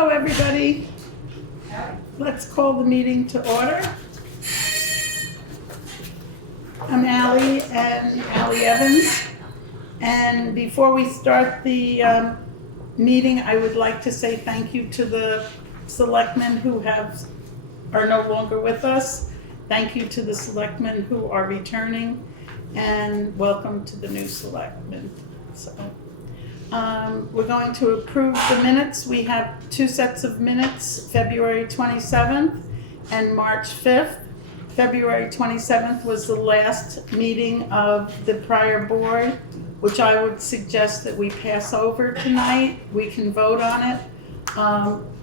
Hello, everybody. Let's call the meeting to order. I'm Ally Evans. And before we start the meeting, I would like to say thank you to the selectmen who are no longer with us. Thank you to the selectmen who are returning, and welcome to the new selectmen. So, we're going to approve the minutes. We have two sets of minutes, February 27th and March 5th. February 27th was the last meeting of the prior board, which I would suggest that we pass over tonight. We can vote on it,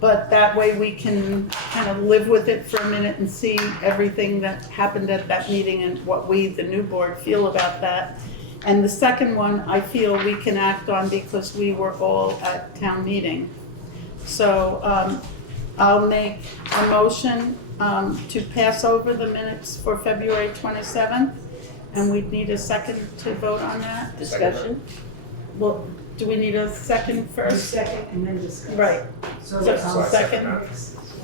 but that way we can kind of live with it for a minute and see everything that happened at that meeting and what we, the new board, feel about that. And the second one, I feel we can act on because we were all at town meeting. So I'll make a motion to pass over the minutes for February 27th. And we'd need a second to vote on that. Discussion? Well, do we need a second first? Second and then discussion. Right. So Second.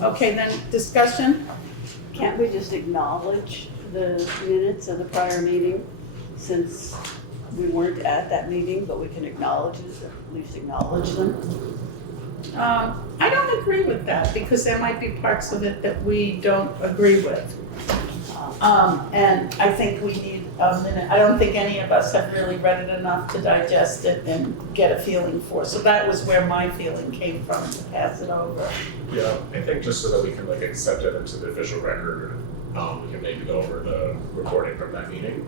Okay, then discussion. can't we just acknowledge the minutes of the prior meeting since we weren't at that meeting, but we can acknowledge it, at least acknowledge them? I don't agree with that because there might be parts of it that we don't agree with. And I think we need a minute. I don't think any of us have really read it enough to digest it and get a feeling for. So that was where my feeling came from, to pass it over. Yeah, I think just so that we can accept it into the official record, we can maybe go over the recording from that meeting.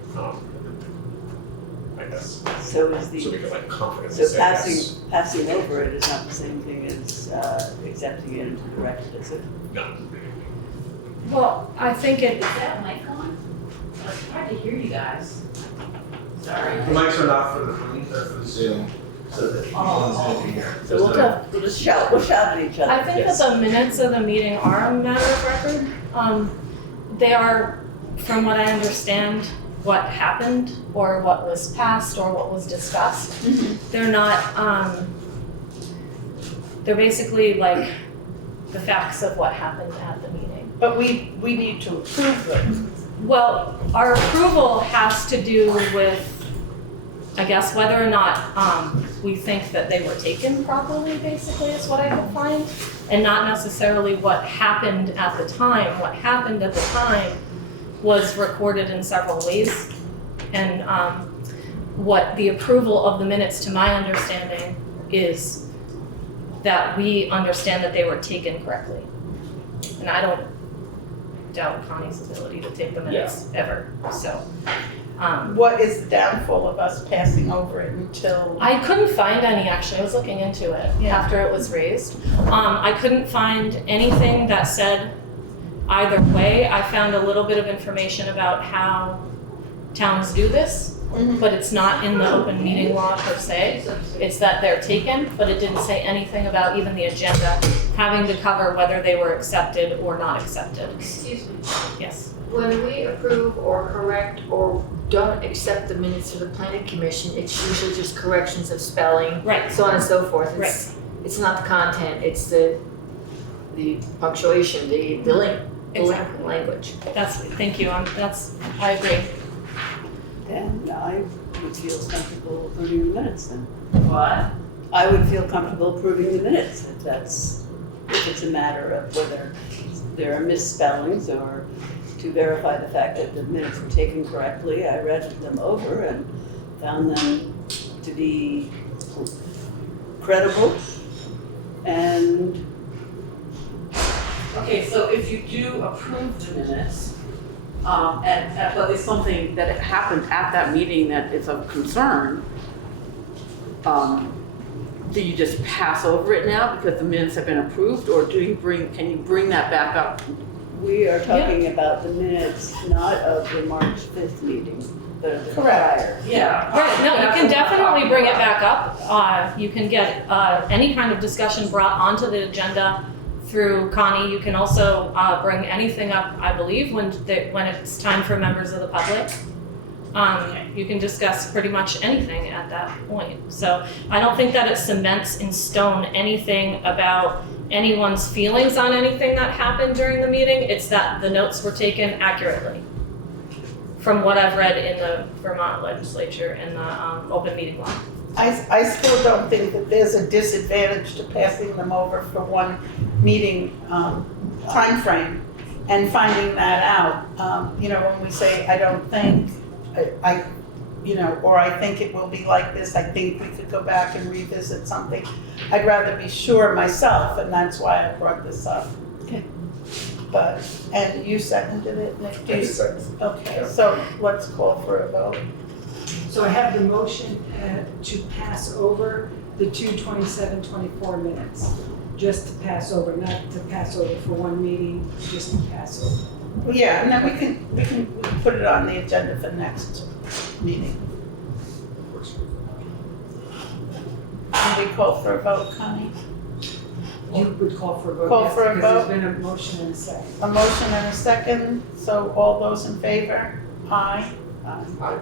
I guess. So is So we the, can confidently so say yes. passing over it is not the same thing as accepting it into the record, is it? No. Well, I think it, Is that mic on? It's hard to hear you guys. Sorry. The mics are not for the meeting, they're for the Zoom, so that everyone's gonna be here. So we'll just shout, we'll shout at each other. I think that the minutes of the meeting are a matter of record. They are, from what I understand, what happened or what was passed or what was discussed. Mm-hmm. They're not, they're basically like the facts of what happened at the meeting. But we need to approve them. Well, our approval has to do with, I guess, whether or not we think that they were taken properly, basically, is what I could find, and not necessarily what happened at the time. What happened at the time was recorded in several ways, and what the approval of the minutes, to my understanding, is that we understand that they were taken correctly. And I don't doubt Connie's ability to take the minutes ever, so. What is the downfall of us passing over it until? I couldn't find any, actually. I was looking into it after it was raised. I couldn't find anything that said either way. I found a little bit of information about how towns do this, but it's not in the open meeting law per se. It's that they're taken, but it didn't say anything about even the agenda having to cover whether they were accepted or not accepted. Excuse me. Yes. When we approve or correct or don't accept the minutes of the planning commission, it's usually just corrections of spelling, Right. so on and so forth. It's not the content, it's the punctuation, the language. Thank you. I agree. Then I would feel comfortable approving the minutes then. What? I would feel comfortable approving the minutes if it's a matter of whether there are misspellings or to verify the fact that the minutes were taken correctly. I read them over and found them to be credible and Okay, so if you do approve the minutes, but there's something that happened at that meeting that is of concern, do you just pass over it now because the minutes have been approved, or can you bring that back up? we are talking about the minutes, not of the March 5th meeting, but of the prior. Yeah. Right, no, you can definitely bring it back up. You can get any kind of discussion brought onto the agenda through Connie. You can also bring anything up, I believe, when it's time for members of the public. You can discuss pretty much anything at that point. So I don't think that it cements in stone anything about anyone's feelings on anything that happened during the meeting. It's that the notes were taken accurately. From what I've read in the Vermont legislature and the open meeting law. I still don't think that there's a disadvantage to passing them over for one meeting time frame and finding that out. You know, when we say, I don't think, or I think it will be like this, I think we could go back and revisit something. I'd rather be sure myself, and that's why I brought this up. Okay. But, and you seconded it, Nick? I did second. Okay, so let's call for a vote. So I have the motion to pass over the 2/27/24 minutes, just to pass over, not to pass over for one meeting, just to pass over. Well, yeah, and then we can put it on the agenda for next meeting. Can we call for a vote, Connie? You would call for a vote, Call yes, for a because vote. there's been a motion and a second. A motion and a second, so all those in favor? Aye. Aye.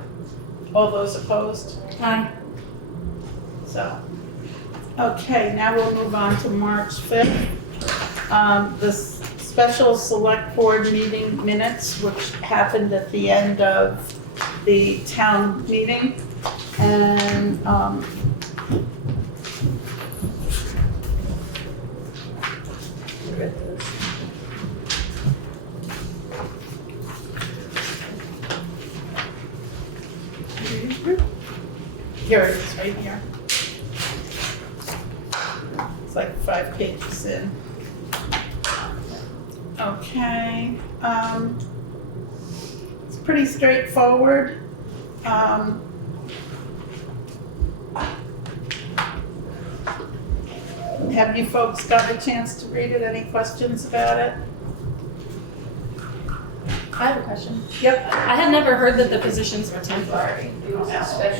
All those opposed? Aye. So, okay, now we'll move on to March 5th. The special select board meeting minutes, which happened at the end of the town meeting. And, here it is, right here. It's like 5 pages in. Okay, it's pretty straightforward. Have you folks got a chance to read it? Any questions about it? I have a question. Yep. I had never heard that the positions were temporary.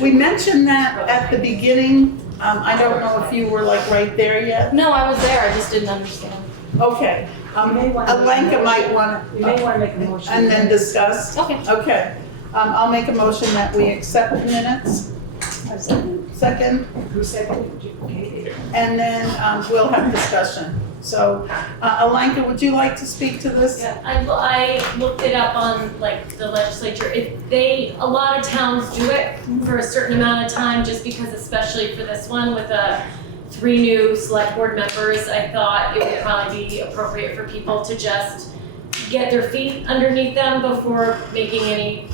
We mentioned that at the beginning. I don't know if you were like right there yet. No, I was there, I just didn't understand. Okay. You may wanna Alenka might want You may to, want to make a motion. and then discuss. Okay. Okay. I'll make a motion that we accept the minutes. Second, Who seconded you? Katie? and then we'll have discussion. So, Alenka, would you like to speak to this? Yeah, I looked it up on like the legislature. A lot of towns do it for a certain amount of time, just because, especially for this one with 3 new select board members, I thought it would probably be appropriate for people to just get their feet underneath them before making any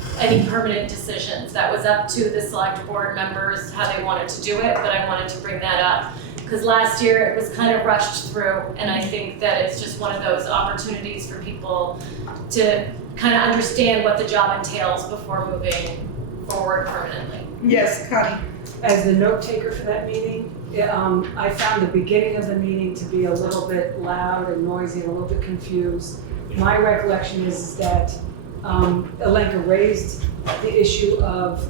permanent decisions. That was up to the select board members how they wanted to do it, but I wanted to bring that up. Because last year it was kind of rushed through, and I think that it's just one of those opportunities for people to kind of understand what the job entails before moving forward permanently. Yes, Connie. As the note taker for that meeting, I found the beginning of the meeting to be a little bit loud and noisy and a little bit confused. My recollection is that Alenka raised the issue of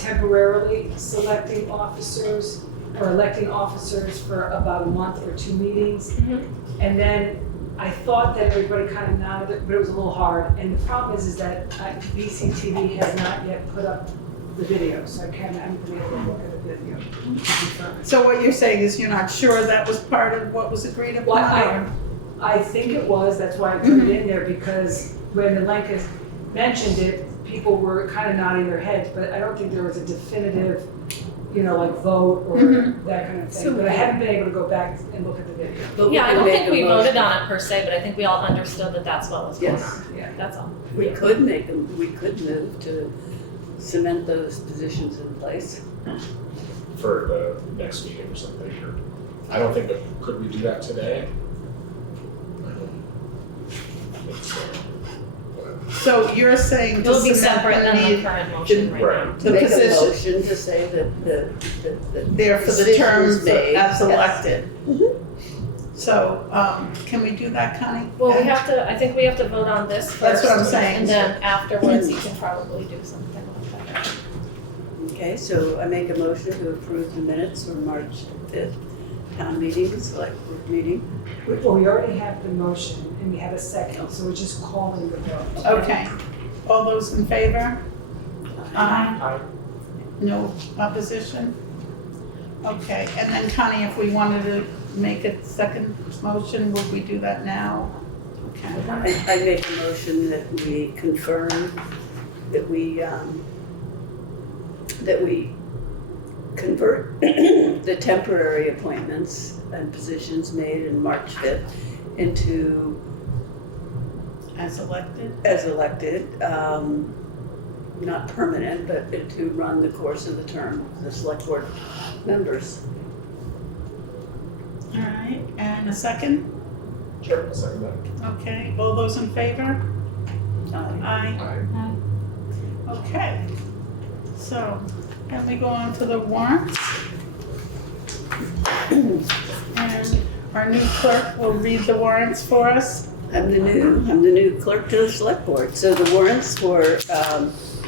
temporarily selecting officers or electing officers for about a month or 2 meetings. And then I thought that everybody kind of nodded, but it was a little hard. And the problem is that BCTV has not yet put up the video, so I haven't been able to look at the video to confirm it. So what you're saying is you're not sure that was part of what was agreed upon? Well, I think it was, that's why I put it in there, because when Alenka mentioned it, people were kind of nodding their heads, but I don't think there was a definitive, like vote or that kind of thing. But I haven't been able to go back and look at the video. But we Yeah, I can don't make think a we motion. voted on it per se, but I think we all understood that that's what was going Yes. on. Yeah. That's all. We could move to cement those positions in place. For the next meeting or something, or, I don't think, could we do that today? I don't think so. Whatever. So you're saying to It'll be cement separate than the the current motion right now. Right. The Make a position. motion to say that there for the decision terms is made. as Yes. elected. So, can we do that, Connie? Well, I think we have to vote on this first. That's what I'm saying. And then afterwards, you can probably do something like that. Okay, so I make a motion to approve the minutes for March 5th town meeting, select board meeting. Well, we already have the motion and we have a second, so we're just calling the vote. Okay. All those in favor? Aye. Aye. No opposition? Okay, and then Connie, if we wanted to make a second motion? Would we do that now? Okay. I make a motion that we confirm that we convert the temporary appointments and positions made in March 5th into As elected, not permanent, but to run the course of the term of the select board members. all right, and a second? Sure, I'll second that. Okay, all those in favor? Aye. Aye. Okay, so can we go on to the warrants? And our new clerk will read the warrants for us. I'm the new clerk to the select board. So the warrants for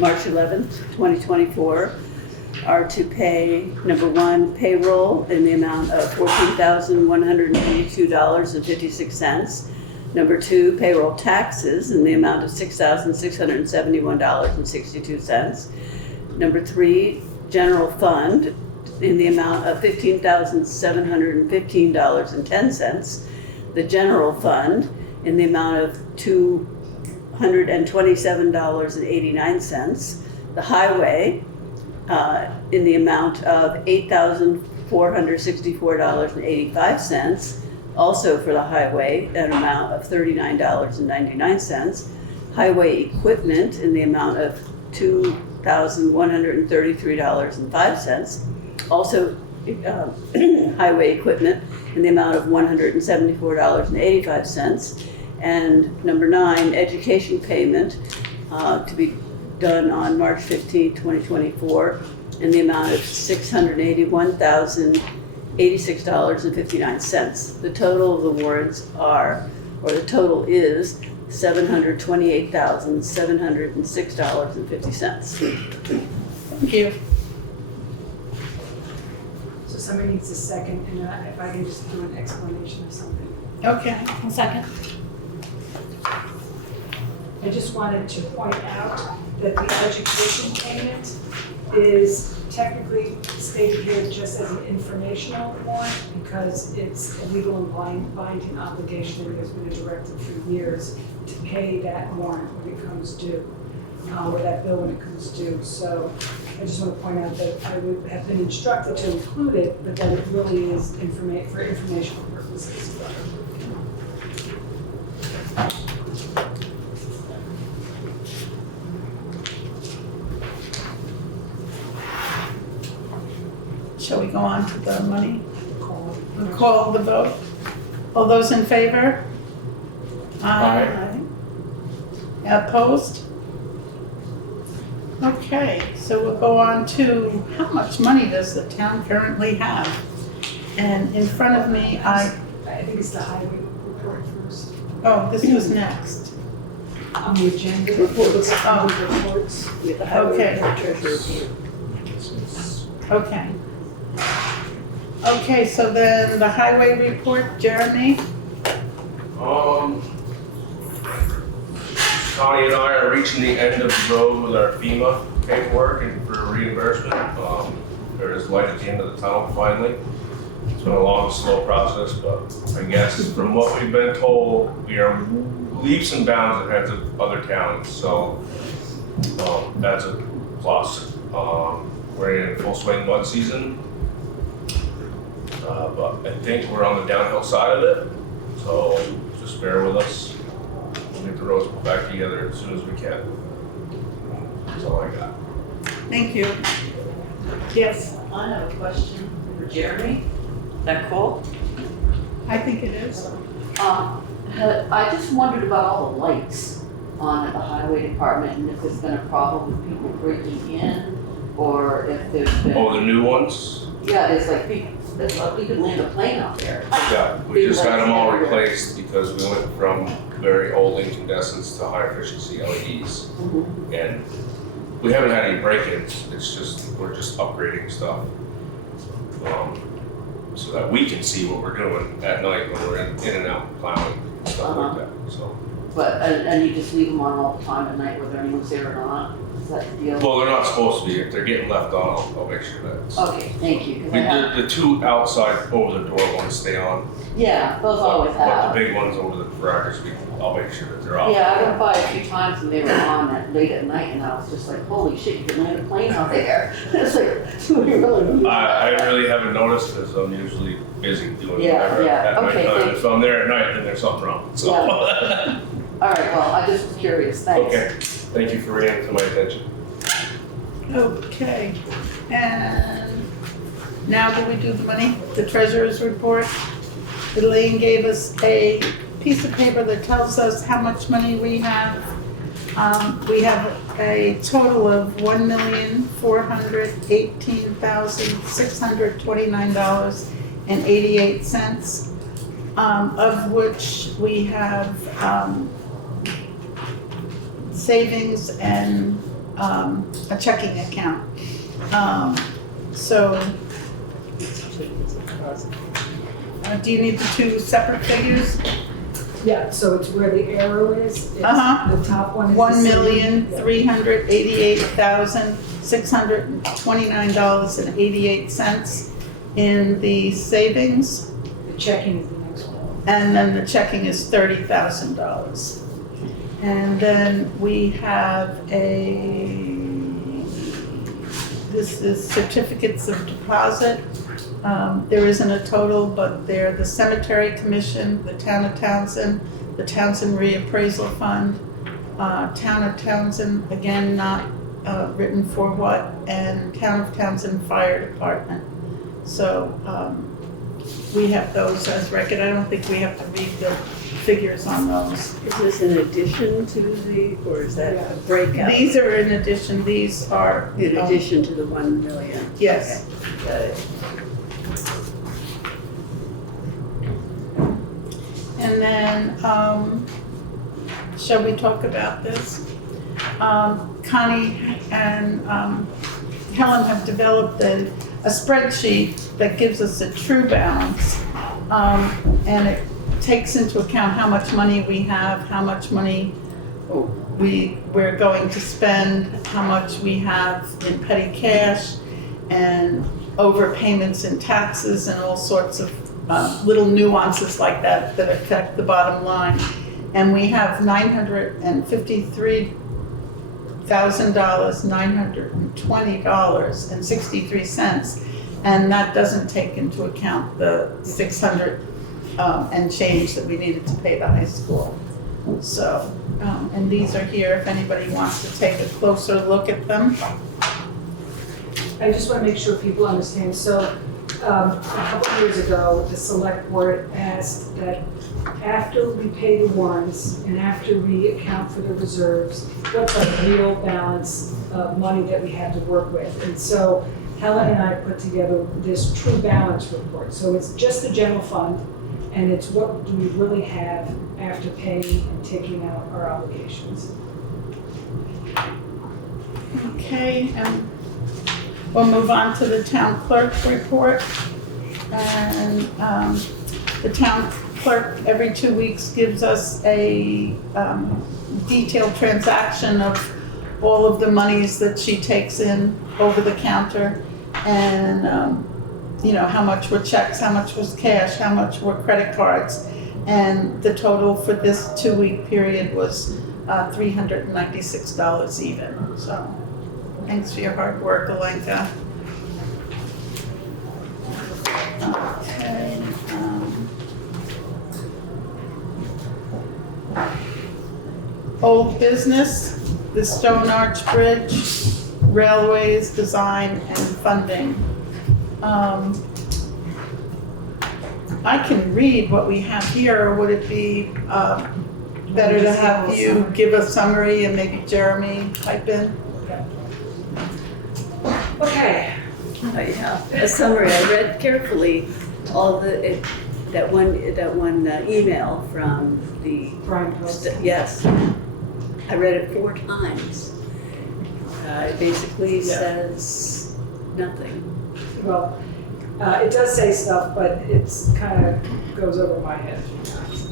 March 11th, 2024 are to pay, number one, payroll in the amount of $14,182.56. Number two, payroll taxes in the amount of $6,671.62. Number three, general fund in the amount of $15,715.10. The general fund in the amount of $227.89. The highway in the amount of $8,464.85. Also for the highway, an amount of $39.99. Highway equipment in the amount of $2,133.05. Also highway equipment in the amount of $174.85. And number 9, education payment to be done on March 15, 2024 in the amount of $681,086.59. The total of the warrants the total is $728,706.50. Thank you. So somebody needs a second, and if I can just do an explanation of something. Okay, A second. I just wanted to point out that the education payment is technically stated here just as an informational warrant because it's a legal and binding obligation, and there's been a directive for years to pay that warrant when it comes due, or that bill when it comes due. So I just want to point out that I would have been instructed to include it, but that it really is for informational purposes. shall we go on to the money? We'll call the vote. All those in favor? Aye. Opposed? Okay, so we'll go on to how much money does the town currently have? And in front of me, I think it's the highway report first. this was next. On the agenda. Reports. Reports. With the highway Okay. treasurer report. Okay. Okay, so then the highway report, Jeremy? Connie and I are reaching the end of the road with our FEMA paperwork and for reimbursement. There is light at the end of the tunnel finally. It's been a long, slow process, but I guess from what we've been told, we are leaps and bounds ahead of other towns, so that's a plus. We're in full swing mud season, but I think we're on the downhill side of it, so just bear with us. We'll get the roads put back together as soon as we can. That's all I got. Thank you. Yes, I have a question for Jeremy. Is that cool? I think it is. I just wondered about all the lights on at the highway department and if there's been a problem with people breaking in or if there's been. Oh, the new ones? Yeah, it's like, we could land a plane out there. Yeah, we just had them all replaced because we went from very old incandescents to high efficiency LEDs. Mhm. And we haven't had any break-ins, it's just, we're just upgrading stuff. So that we can see what we're doing at night when we're in and out plowing, stuff like that, so. But, and you just leave them on all the time at night whether anyone's there or not? Is that the deal? Well, they're not supposed to be. If they're getting left on, I'll make sure that's. Okay, thank you, 'cause I have, The two outside over the door ones stay on. yeah, those always But have. the big ones over the garage, I'll make sure that they're off. Yeah, I went by a few times and they were on at late at night and I was just like, holy shit, you can land a plane out there. It's like, do we really need I that? really haven't noticed because I'm usually busy doing Yeah, whatever yeah, at okay, nighttime. thank If I'm there at night, then there's something wrong, so. Yeah. All right, well, I just was curious, thanks. Okay, thank you for bringing it to my attention. Okay, and now do we do the money, the treasurer's report? Elaine gave us a piece of paper that tells us how much money we have. We have a total of $1,418,629.88, of which we have savings and a checking account. So, do you need the two separate figures? Yeah, so it's where the arrow is. It's Uh-huh. The top one is. $1,388,629.88 in the savings, The checking is the next one. and then the checking is $30,000. And then we have this is certificates of deposit. There isn't a total, but they're the Cemetery Commission, the Town of Townsend, the Townsend Reappraisal Fund, Town of Townsend, again, not written for what, and Town of Townsend Fire Department. So we have those as record. I don't think we have to read the figures on those. Is this in addition to the, or is that a breakout? These are in addition, these are. In addition to the 1 million? Yes. Okay, got it. And then, shall we talk about this? Connie and Helen have developed a spreadsheet that gives us a true balance. And it takes into account how much money we have, how much money we're going to spend, how much we have in petty cash, and overpayments in taxes and all sorts of little nuances like that that affect the bottom line. And we have $953,920.63, and that doesn't take into account the 600 and change that we needed to pay the high school. So, and these are here if anybody wants to take a closer look at them. I just want to make sure people understand. So a couple of years ago, the select board asked that after we pay the warrants and after we account for the reserves, what's our real balance of money that we have to work with? And so Helen and I put together this true balance report. So it's just the general fund, and it's what do we really have after paying and taking out our obligations. Okay, and we'll move on to the town clerk's report. And the town clerk every 2 weeks gives us a detailed transaction of all of the monies that she takes in over the counter, and you know, how much were checks, how much was cash, how much were credit cards. And the total for this 2-week period was $396 even. So thanks for your hard work, Alenka. Okay. Old business, the Stone Arch Bridge, railways, design, and funding. I can read what we have here, or would it be better to have you give a summary and maybe Jeremy type in? Okay. Yeah, a summary. I read carefully all that one email from the. Brian Post. Yes, I read it 4 times. It basically says nothing. Well, it does say stuff, but it's kind of goes over my head a few times.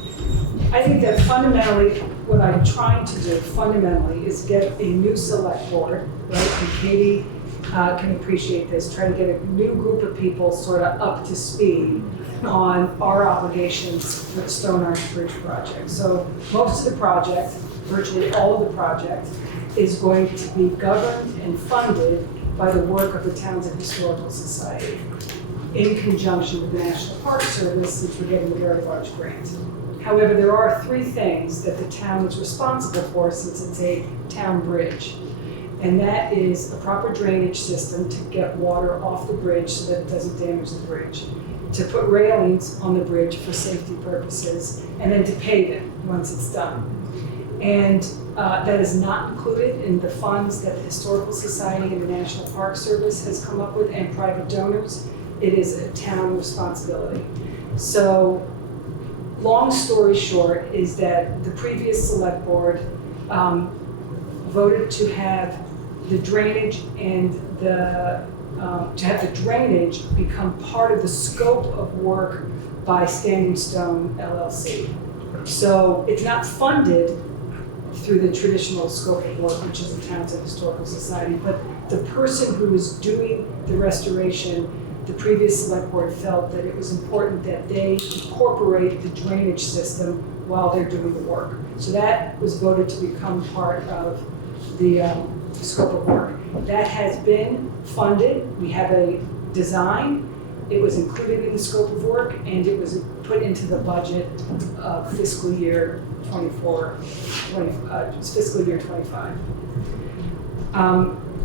I think that fundamentally, what I'm trying to do fundamentally is get a new select board, right? And Katie can appreciate this, try to get a new group of people sort of up to speed on our obligations for the Stone Arch Bridge project. So most of the project, virtually all of the project, is going to be governed and funded by the work of the Townshend Historical Society in conjunction with the National Park Service, since we're getting a very large grant. However, there are 3 things that the town is responsible for since it's a town bridge. And that is a proper drainage system to get water off the bridge so that it doesn't damage the bridge, to put railings on the bridge for safety purposes, and then to pave it once it's done. And that is not included in the funds that the Historical Society and the National Park Service has come up with and private donors. It is a town responsibility. So, long story short is that the previous select board voted to have the drainage and to have the drainage become part of the scope of work by Standing Stone LLC. So it's not funded through the traditional scope of work, which is the Townshend Historical Society, but the person who is doing the restoration, the previous select board felt that it was important that they incorporate the drainage system while they're doing the work. So that was voted to become part of the scope of work. That has been funded. We have a design. It was included in the scope of work, and it was put into the budget of fiscal year 24, fiscal year 25.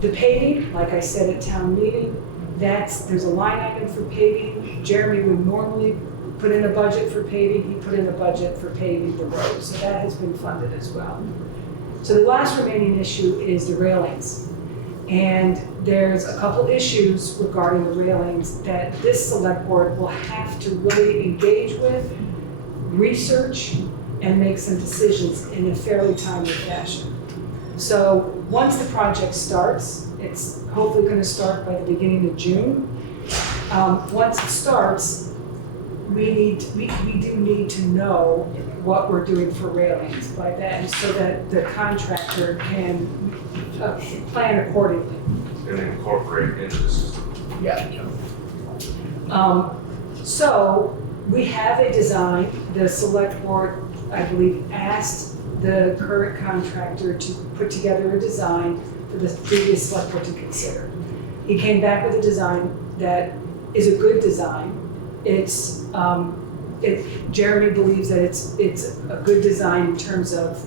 The paving, like I said at town meeting, there's a line item for paving. Jeremy would normally put in a budget for paving. He put in a budget for paving the road, so that has been funded as well. So the last remaining issue is the railings. And there's a couple issues regarding the railings that this select board will have to really engage with, research, and make some decisions in a fairly timely fashion. So once the project starts, it's hopefully going to start by the beginning of June. Once it starts, we do need to know what we're doing for railings by then, so that the contractor can plan accordingly. And incorporate into the system. Yeah. So we have a design. The select board, I believe, asked the current contractor to put together a design for the previous select board to consider. He came back with a design that is a good design. Jeremy believes that it's a good design in terms of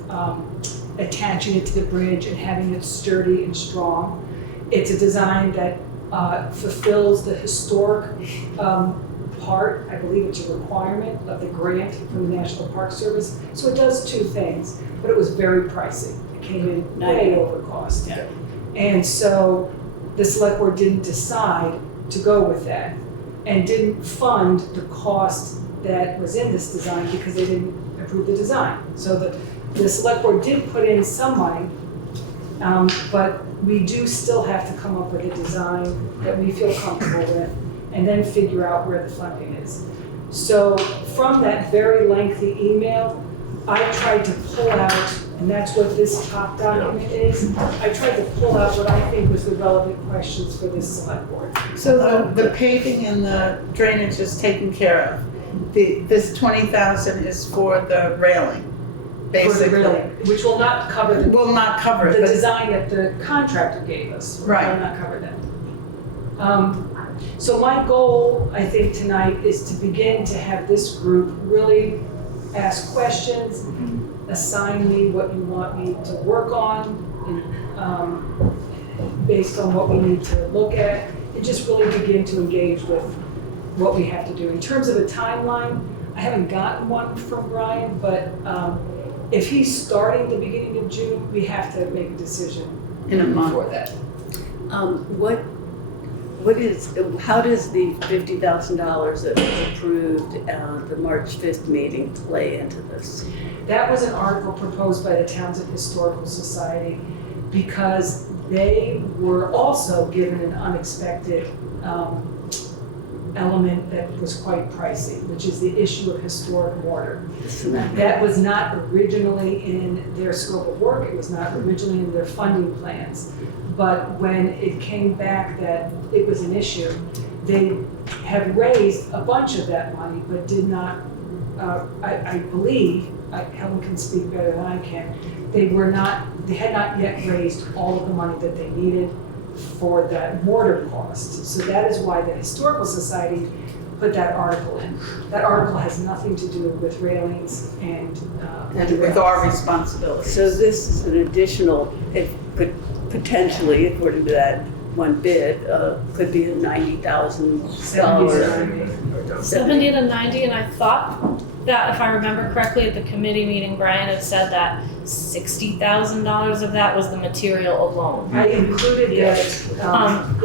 attaching it to the bridge and having it sturdy and strong. It's a design that fulfills the historic part. I believe it's a requirement of the grant from the National Park Service. So it does 2 things, but it was very pricey. It came in way over cost. Yeah. And so the select board didn't decide to go with that and didn't fund the cost that was in this design because they didn't approve the design. So the select board did put in some money, but we do still have to come up with a design that we feel comfortable with and then figure out where the funding is. So from that very lengthy email, I tried to pull out, and that's what this top document is, I tried to pull out what I think was the relevant questions for this select board. So the paving and the drainage is taken care of. This 20,000 is for the railing, basically. For the railing, which will not cover the Will not cover it, the but design that the contractor gave us. Right. Will not cover that. So my goal, I think, tonight is to begin to have this group really ask questions, assign me what you want me to work on, based on what we need to look at, and just really begin to engage with what we have to do. In terms of a timeline, I haven't gotten one from Brian, but if he's starting the beginning of June, we have to make a decision in a month. before that. How does the $50,000 that was approved at the March 5th meeting play into this? That was an article proposed by the Townshend Historical Society because they were also given an unexpected element that was quite pricey, which is the issue of historic mortar. That was not originally in their scope of work, it was not originally in their funding plans. But when it came back that it was an issue, they had raised a bunch of that money, but did not, I believe, Helen can speak better than I can, they had not yet raised all of the money that they needed for that mortar cost. So that is why the Historical Society put that article in. That article has nothing to do with railings and with our responsibility. So this is an additional, it could potentially, according to that one bid, could be a $90,000. 70 to 90, and I thought that if I remember correctly at the committee meeting, Brian had said that $60,000 of that was the material alone. I included that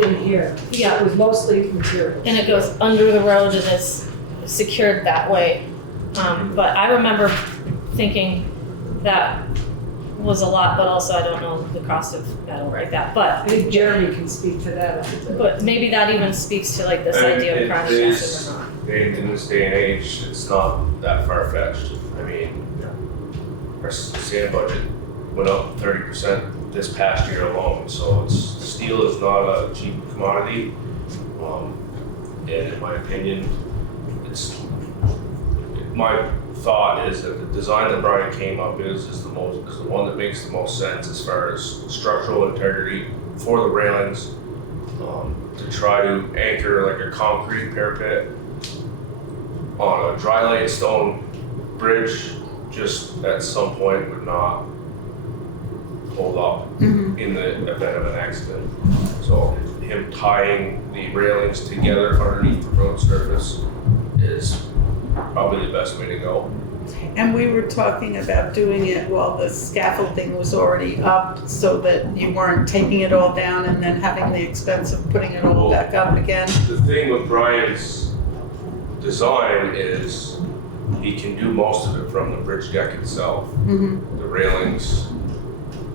in here. Yeah. It was mostly materials. And it goes under the road and is secured that way. But I remember thinking that was a lot, but also I don't know the cost of metal like that. But I think Jeremy can speak to that. But maybe that even speaks to like this idea of crash testing or not. In this day and age, it's not that far-fetched. I mean, our sand budget went up 30% this past year alone, so steel is not a cheap commodity. And in my opinion, my thought is that the design that Brian came up is the one that makes the most sense as far as structural integrity for the railings, to try to anchor like a concrete parapet on a dry laid stone bridge just at some point would not hold up in the event of an accident. So him tying the railings together underneath the road surface is probably the best way to go. And we were talking about doing it while the scaffolding was already up so that you weren't taking it all down and then having the expense of putting it all back up again. The thing with Brian's design is he can do most of it from the bridge deck itself. The railings,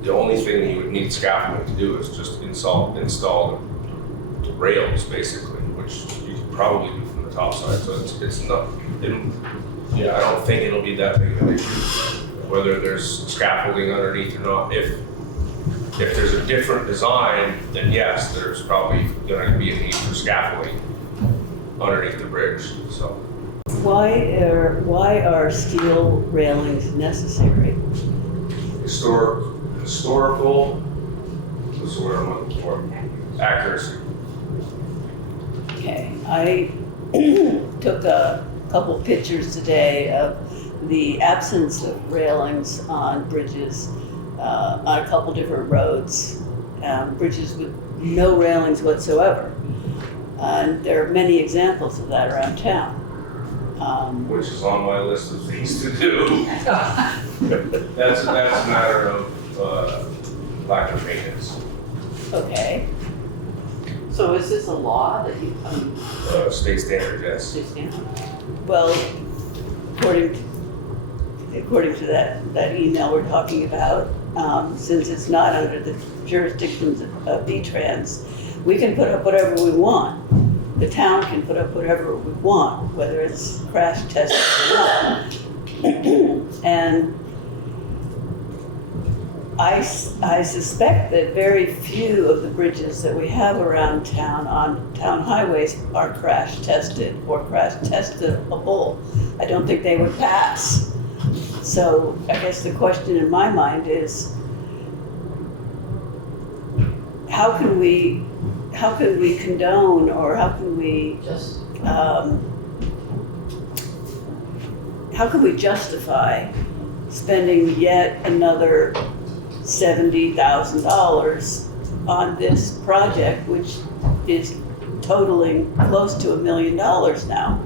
the only thing he would need scaffolding to do is just install the rails basically, which you could probably do from the top side. So it's not, I don't think it'll be that big of an issue, whether there's scaffolding underneath or not. If there's a different design, then yes, there's probably going to be a need for scaffolding underneath the bridge. So Why are steel railings necessary? historical, what's the word I'm looking for? Accuracy. Okay, I took a couple pictures today of the absence of railings on bridges on a couple different roads, bridges with no railings whatsoever. And there are many examples of that around town. Which is on my list of things to do. That's a matter of lack of maintenance. Okay, So is this a law that you, State standard, yes. well, according to that email we're talking about, since it's not under the jurisdictions of V-Trans, we can put up whatever we want. The town can put up whatever we want, whether it's crash tested or not. And I suspect that very few of the bridges that we have around town on town highways are crash tested or crash testable. I don't think they would pass. So I guess the question in my mind is, how can we condone, or how can we justify spending yet another $70,000 on this project, which is totaling close to $1 million now?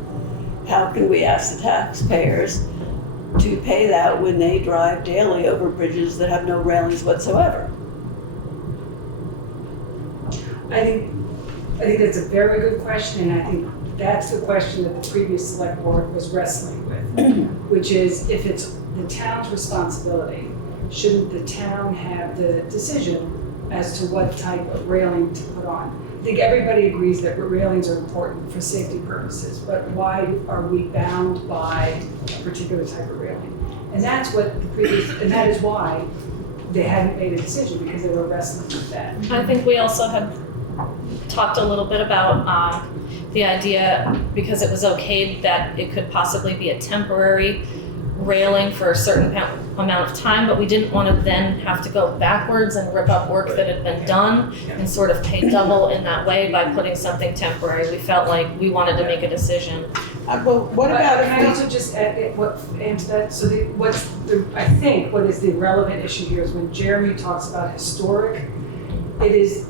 How can we ask the taxpayers to pay that when they drive daily over bridges that have no railings whatsoever? I think that's a very good question, and I think that's the question that the previous select board was wrestling with, which is, if it's the town's responsibility, shouldn't the town have the decision as to what type of railing to put on. I think everybody agrees that railings are important for safety purposes, but why are we bound by a particular type of railing? And that's what the previous, and that is why they hadn't made a decision, because they were wrestling with that. I think we also had talked a little bit about the idea, because it was okayed that it could possibly be a temporary railing for a certain amount of time, but we didn't want to then have to go backwards and rip up work that had been done and sort of pay double in that way by putting something temporary. We felt like we wanted to make a decision. Well, what about Can I if also just add to that? So I think what is the relevant issue here is when Jeremy talks about historic, it is,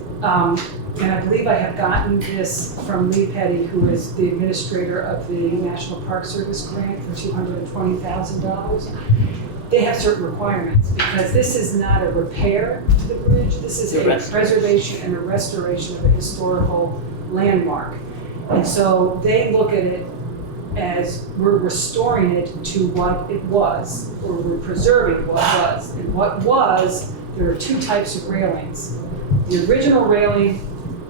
and I believe I have gotten this from Lee Petty, who is the administrator of the National Park Service grant for $220,000. They have certain requirements, because this is not a repair to the bridge, this is a preservation and a restoration of a historical landmark. And so they look at it as we're restoring it to what it was, or we're preserving what was. And what was, there are two types of railings. The original railing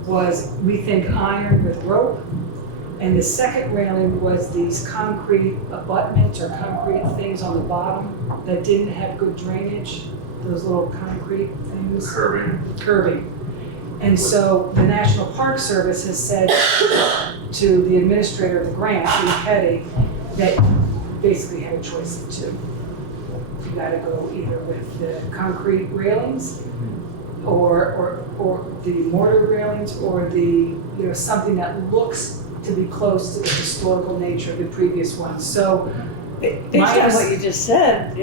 was, we think, iron with rope, and the second railing was these concrete abutments or concrete things on the bottom that didn't have good drainage, those little concrete things. Curbing. And so the National Park Service has said to the administrator of the grant, Lee Petty, that you basically have a choice of two. You gotta go either with the concrete railings or the mortar railings, or something that looks to be close to the historical nature of the previous one. So Based on what you just said,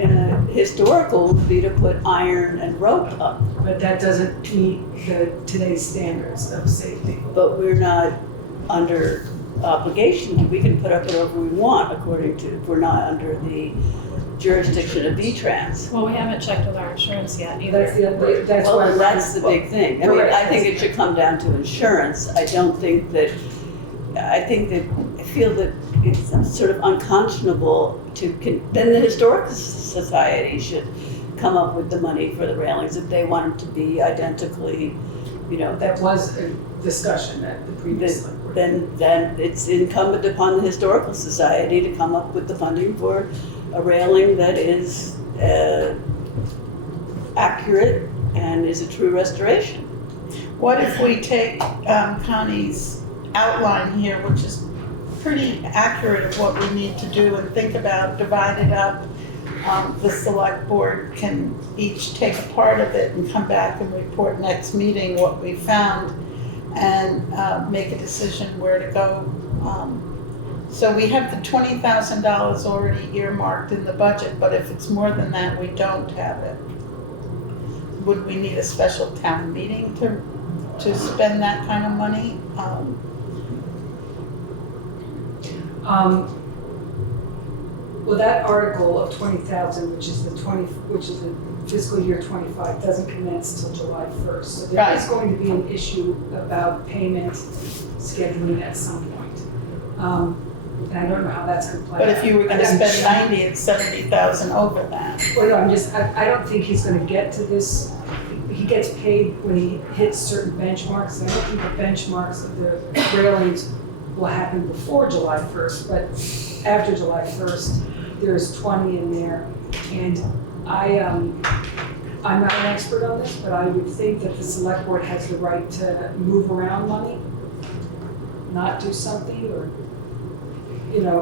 historical would be to put iron and rope up, but that doesn't meet today's standards of safety. but we're not under obligation. We can put up whatever we want according to, if we're not under the jurisdiction of V-Trans. Well, we haven't checked with our insurance yet That's either. that's Well, why and that's the big thing. I mean, Correct. I think it should come down to insurance. I feel that it's sort of unconscionable then the Historical Society should come up with the money for the railings if they want them to be identically, That was a discussion at the previous select board. then it's incumbent upon the Historical Society to come up with the funding for a railing that is accurate and is a true restoration. What if we take Connie's outline here, which is pretty accurate of what we need to do, and think about, divide it up. The select board can each take a part of it and come back and report next meeting what we found, and make a decision where to go. So we have the $20,000 already earmarked in the budget, but if it's more than that, we don't have it. Would we need a special town meeting to spend that kind of money? Well, that article of 20,000, which is the fiscal year 25, doesn't commence till July 1st. So there is going to be an issue about payment scheduling at some point. And I don't know how that's going to play out. But if you were gonna spend 90, it's 70,000 over that. Well, no, I don't think he's going to get to this. He gets paid when he hits certain benchmarks. I don't think the benchmarks of the railings will happen before July 1st, but after July 1st, there's 20 in there. And I'm not an expert on this, but I would think that the select board has the right to move around money, not do something, or,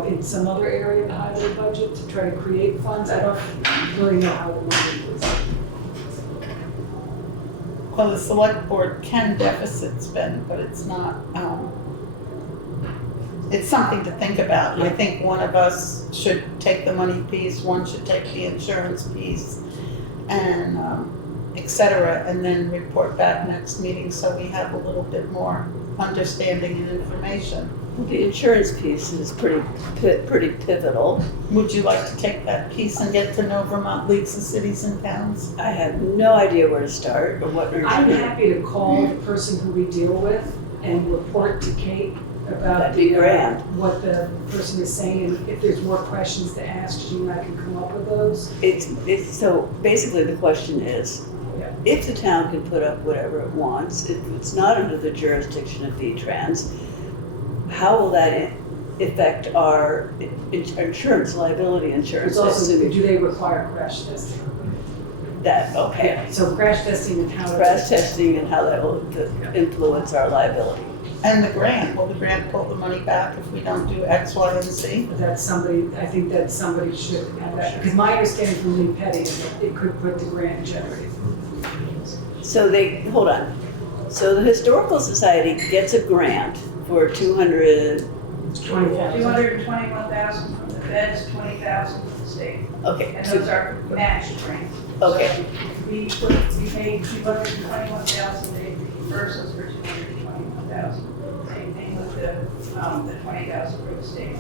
in some other area of the highway budget to try to create funds. I don't really know how the money is. Well, the select board can deficit spend, but it's not, it's something to think about. I think one of us should take the money piece, one should take the insurance piece, and et cetera, and then report back next meeting so we have a little bit more understanding and information. The insurance piece is pretty pivotal. Would you like to take that piece and get to know Vermont Leagues of Cities and Towns? I have no idea where to start or what we're I'm doing. happy to call the person who we deal with and report to Kate about That'd be grand. What the person is saying, and if there's more questions to ask, she and I can come up with those. It's so basically the question is, Yeah. if the town can put up whatever it wants, if it's not under the jurisdiction of V-Trans, how will that affect our insurance, liability insurance? It's also, do they require crash testing? That, okay. Yeah, so crash testing and how. Crash testing and how that will influence our liability. And the grant, will the grant pull the money back if we don't do X, Y, and Z? That's somebody, I think that somebody should have that, because my understanding from Lee Petty is that it could put the grant in jeopardy. So hold on. So the Historical Society gets a grant for 200, 20,000. 221,000 from the feds, 20,000 from the state, okay, and those are matched grants. okay, We paid 221,000, they reimbursed us for 221,000. Same thing with the 20,000 for the state.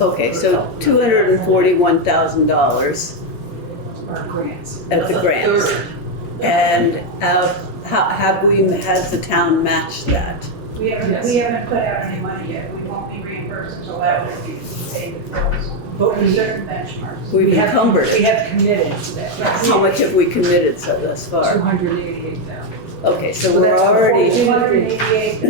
okay, so $241,000 Or grants. at the grants. And has the town matched that? We haven't put out any money yet, we won't be reimbursed until that will be paid the bills. But For certain benchmarks. We've encumbered We it. have committed to that. How much have we committed thus far? 288,000. Okay, so So we're that's already, 288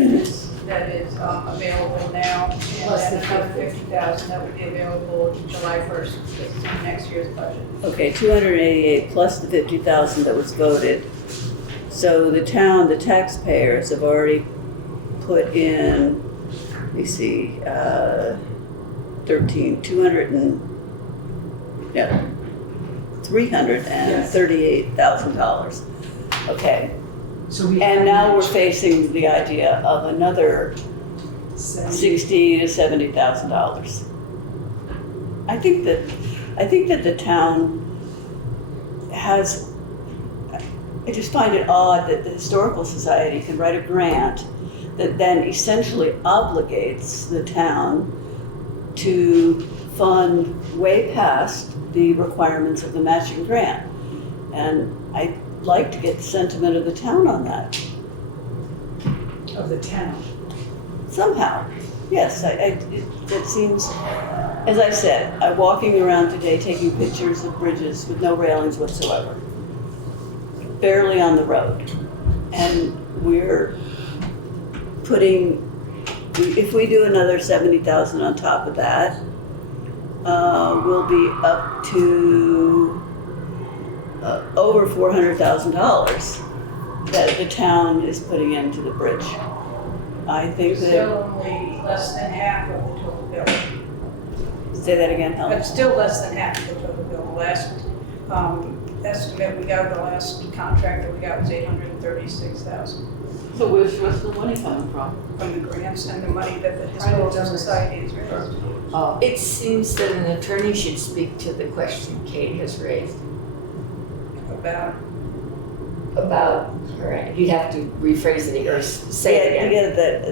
that is available now, and Plus then the another 50,000 that would be available July 1st, this is next year's budget. okay, 288 plus the 50,000 that was voted. So the town, the taxpayers have already put in, let me see, 338,000. Okay, So we. and now we're facing the idea of another $60,000 to $70,000. I think that the town has, I just find it odd that the Historical Society can write a grant that then essentially obligates the town to fund way past the requirements of the matching grant. And I'd like to get the sentiment of the town on that, Of the town. somehow. Yes, it seems, as I said, I'm walking around today taking pictures of bridges with no railings whatsoever, barely on the road. And we're putting, if we do another 70,000 on top of that, we'll be up to over $400,000 that the town is putting into the bridge. I think that, Still only less than half of the total bill. say that again, Helen. But still less than half of the total bill. The last estimate we got, the last contract that we got was 836,000 So where's the rest of the money coming from? from the grants and the money that the Historical Society has raised. Oh, It seems that an attorney should speak to the question Kate has raised About, about, or you'd have to rephrase it or say it again. Yeah,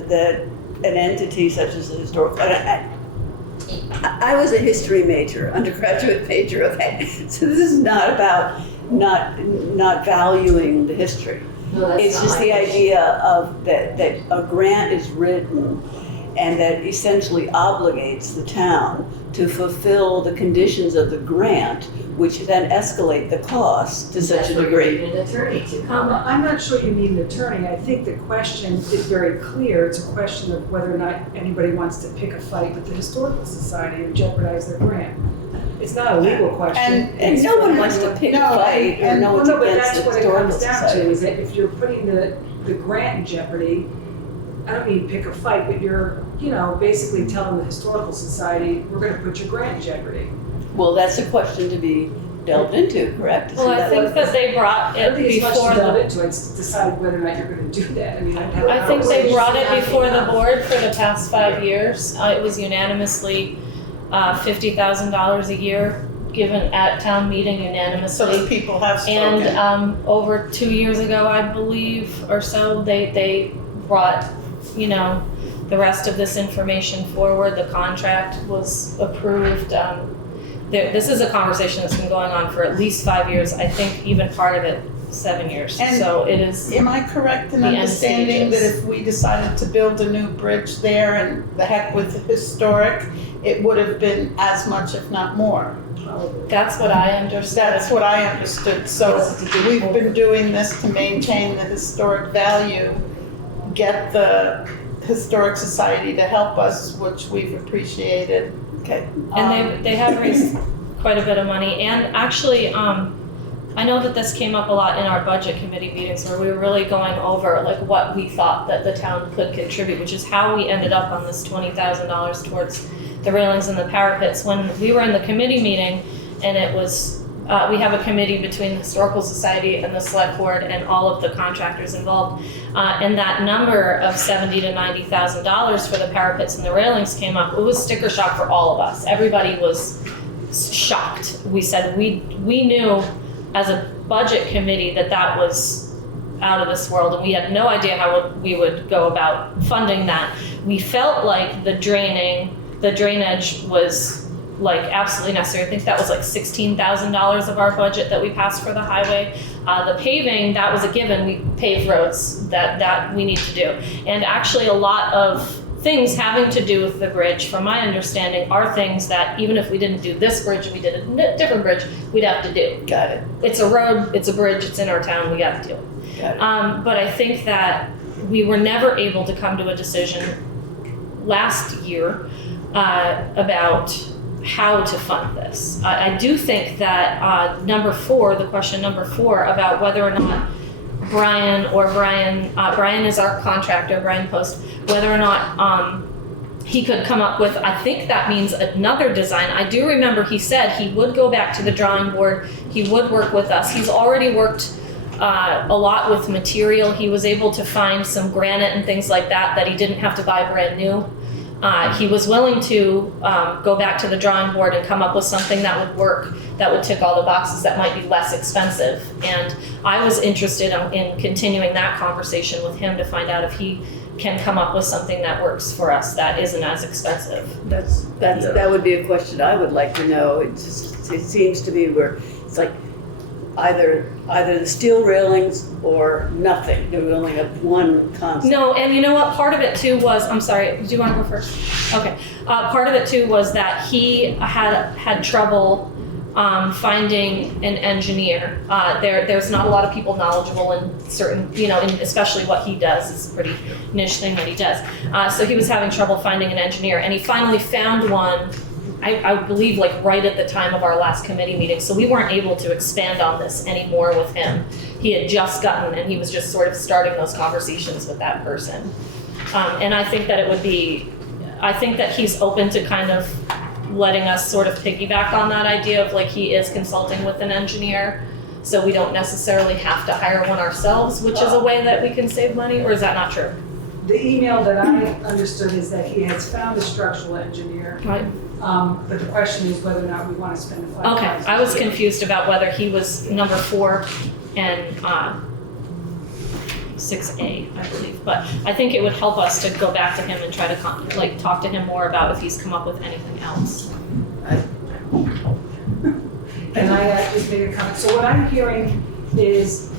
that an entity such as the historical, I was a history major, undergraduate major, okay? So this is not about not valuing the history. No, that's It's not just my the question. idea of that a grant is written and that essentially obligates the town to fulfill the conditions of the grant, which then escalate the cost to such a That's where you degree. need an attorney to comment. I'm not sure you need an attorney. I think the question is very clear. It's a question of whether or not anybody wants to pick a fight with the Historical Society and jeopardize their grant. It's not a legal question. And no one wants to pick a No, fight or and- no one's No, but against that's the what it historical comes down to, society. is that if you're putting the grant in jeopardy, I don't mean pick a fight, but you're, basically telling the Historical Society, we're gonna put your grant in jeopardy. Well, that's a question to be delved into, correct? Well, I Isn't think that they brought I it don't think it's much before to delve the, into, it's decide whether or not you're gonna do that. I mean, I think they brought it before the board for the past 5 years. It was unanimously $50,000 a year given at town meeting So unanimously. the people have spoken. And over 2 years ago, I believe, or so, they brought, the rest of this information forward. The contract was approved. This is a conversation that's been going on for at least 5 years. I think even part of it, 7 years. And- So it is, Am I correct in The end understanding that stages. if we decided to build a new bridge there and the heck with historic, it would have been as much, if not more. That's what I understood. That's what I understood. So we've been doing this to maintain the historic value, get the Historic Society to help us, which we've appreciated. Okay. And they have raised quite a bit of money. And actually, I know that this came up a lot in our budget committee meetings where we were really going over like what we thought that the town could contribute, which is how we ended up on this $20,000 towards the railings and the parapets. When we were in the committee meeting, and it was, we have a committee between the Historical Society and the Select Board and all of the contractors involved, and that number of $70,000 to $90,000 for the parapets and the railings came up. It was sticker shock for all of us. Everybody was shocked. We said we knew as a budget committee that was out of this world, and we had no idea how we would go about funding that. We felt like the drainage was like absolutely necessary. I think that was like $16,000 of our budget that we passed for the highway. The paving, that was a given. We pave roads, that we need to do. And actually a lot of things having to do with the bridge, from my understanding, are things that even if we didn't do this bridge and we did a different bridge, we'd have to do. Got it. It's a road, it's a bridge, it's in our town, we got to do it. Got it. But I think that we were never able to come to a decision last year about how to fund this. I do think that the question number 4 about whether or not Brian is our contractor, Brian Post, whether or not he could come up with, I think that means another design. I do remember he said he would go back to the drawing board, he would work with us. He's already worked a lot with material. He was able to find some granite and things like that he didn't have to buy brand new. He was willing to go back to the drawing board and come up with something that would work, that would tick all the boxes, that might be less expensive. And I was interested in continuing that conversation with him to find out if he can come up with something that works for us that isn't as expensive. That would be a question I would like to know. It seems to me where it's like either the steel railings or nothing. We only have one concept. No, and you know what? Part of it too was, I'm sorry, do you want to go first? Okay. Part of it too was that he had trouble finding an engineer. There's not a lot of people knowledgeable in certain, and especially what he does. It's a pretty niche thing that he does. So he was having trouble finding an engineer, and he finally found one, I believe, like right at the time of our last committee meeting. So we weren't able to expand on this anymore with him. He had just gotten, and he was just sort of starting those conversations with that person. And I think that I think that he's open to kind of letting us sort of piggyback on that idea of like he is consulting with an engineer. So we don't necessarily have to hire one ourselves, which is a way that we can save money, or is that not true? The email that I understood is that he has found a structural engineer. Right. But the question is whether or not we want to spend the $5,000. Okay, I was confused about whether he was number 4 and 6A, I believe. But I think it would help us to go back to him and try to talk to him more about if he's come up with anything else. And I just made a comment. So what I'm hearing is,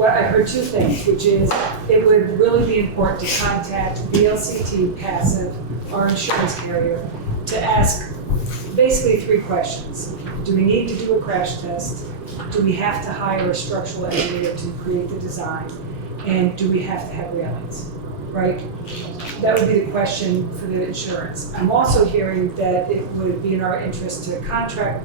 I heard 2 things, which is it would really be important to contact VLCT Passive, our insurance carrier, to ask basically 3 questions. Do we need to do a crash test? Do we have to hire a structural engineer to create the design? And do we have to have railings, right? That would be the question for the insurance. I'm also hearing that it would be in our interest to contact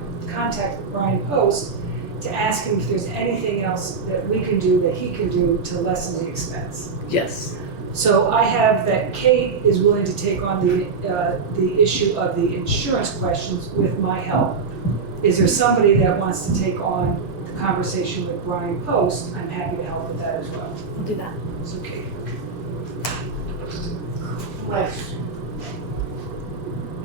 Brian Post to ask him if there's anything else that we can do, that he can do to lessen the expense. Yes. So I have that Kate is willing to take on the issue of the insurance questions with my help. Is there somebody that wants to take on the conversation with Brian Post? I'm happy to help with that as well. We'll do that. It's okay. Question.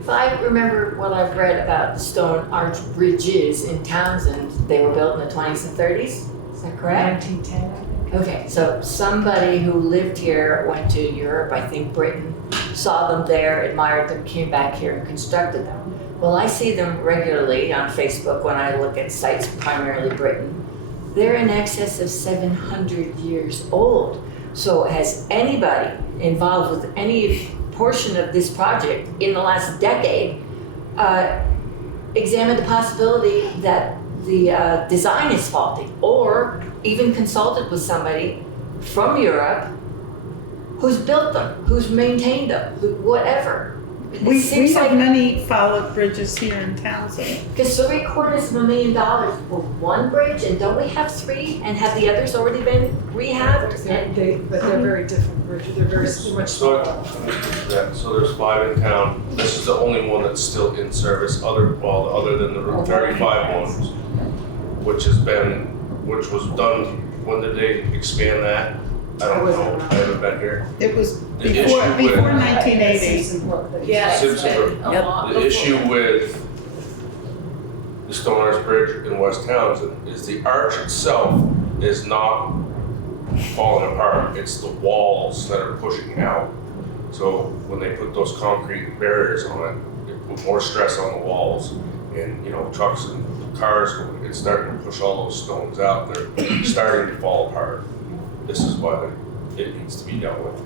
If I remember what I've read about stone arch bridges in Townsend, they were built in the 20s and 30s, is that correct? 1910, I think. Okay, so somebody who lived here, went to Europe, I think Britain, saw them there, admired them, came back here and constructed them. Well, I see them regularly on Facebook when I look at sites, primarily Britain. They're in excess of 700 years old. So has anybody involved with any portion of this project in the last decade examine the possibility that the design is faulty, or even consulted with somebody from Europe who's built them, who's maintained them, whatever. We seems have like- many followed bridges here in Townsend. Because $750,000 for one bridge, and don't we have 3, and have the others already been rehabbed? And But they're very different bridges, they're very much So, smaller. yeah, so there's 5 in town. This is the only one that's still in service, other than the Route 35 ones, which was done, when did they expand that? I don't know, I haven't been here. It was The before issue with- 1980. Simpson Brook, that- Yeah, it's Simpson been a Yep. lot The before. issue with the Stonehurst Bridge in West Townsend is the arch itself is not falling apart. It's the walls that are pushing out. So when they put those concrete barriers on it, it put more stress on the walls. And, trucks and cars, it's starting to push all those stones out. They're starting to fall apart. This is why it needs to be dealt with.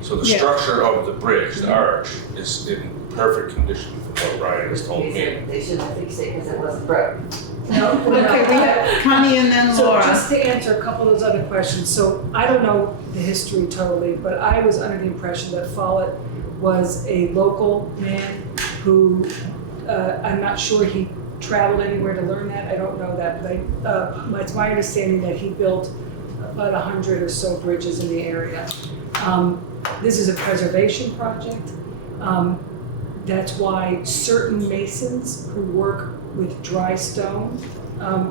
So the Yeah. structure of the bridge, the arch, is in perfect condition from what Ryan has told me. They shouldn't have fixed it because it wasn't broken. Okay, we have Connie and then So Laura. just to answer a couple of those other questions, so I don't know the history totally, but I was under the impression that Follett was a local man who, I'm not sure he traveled anywhere to learn that, I don't know that, but it's my understanding that he built about 100 or so bridges in the area. This is a preservation project. That's why certain masons who work with dry stone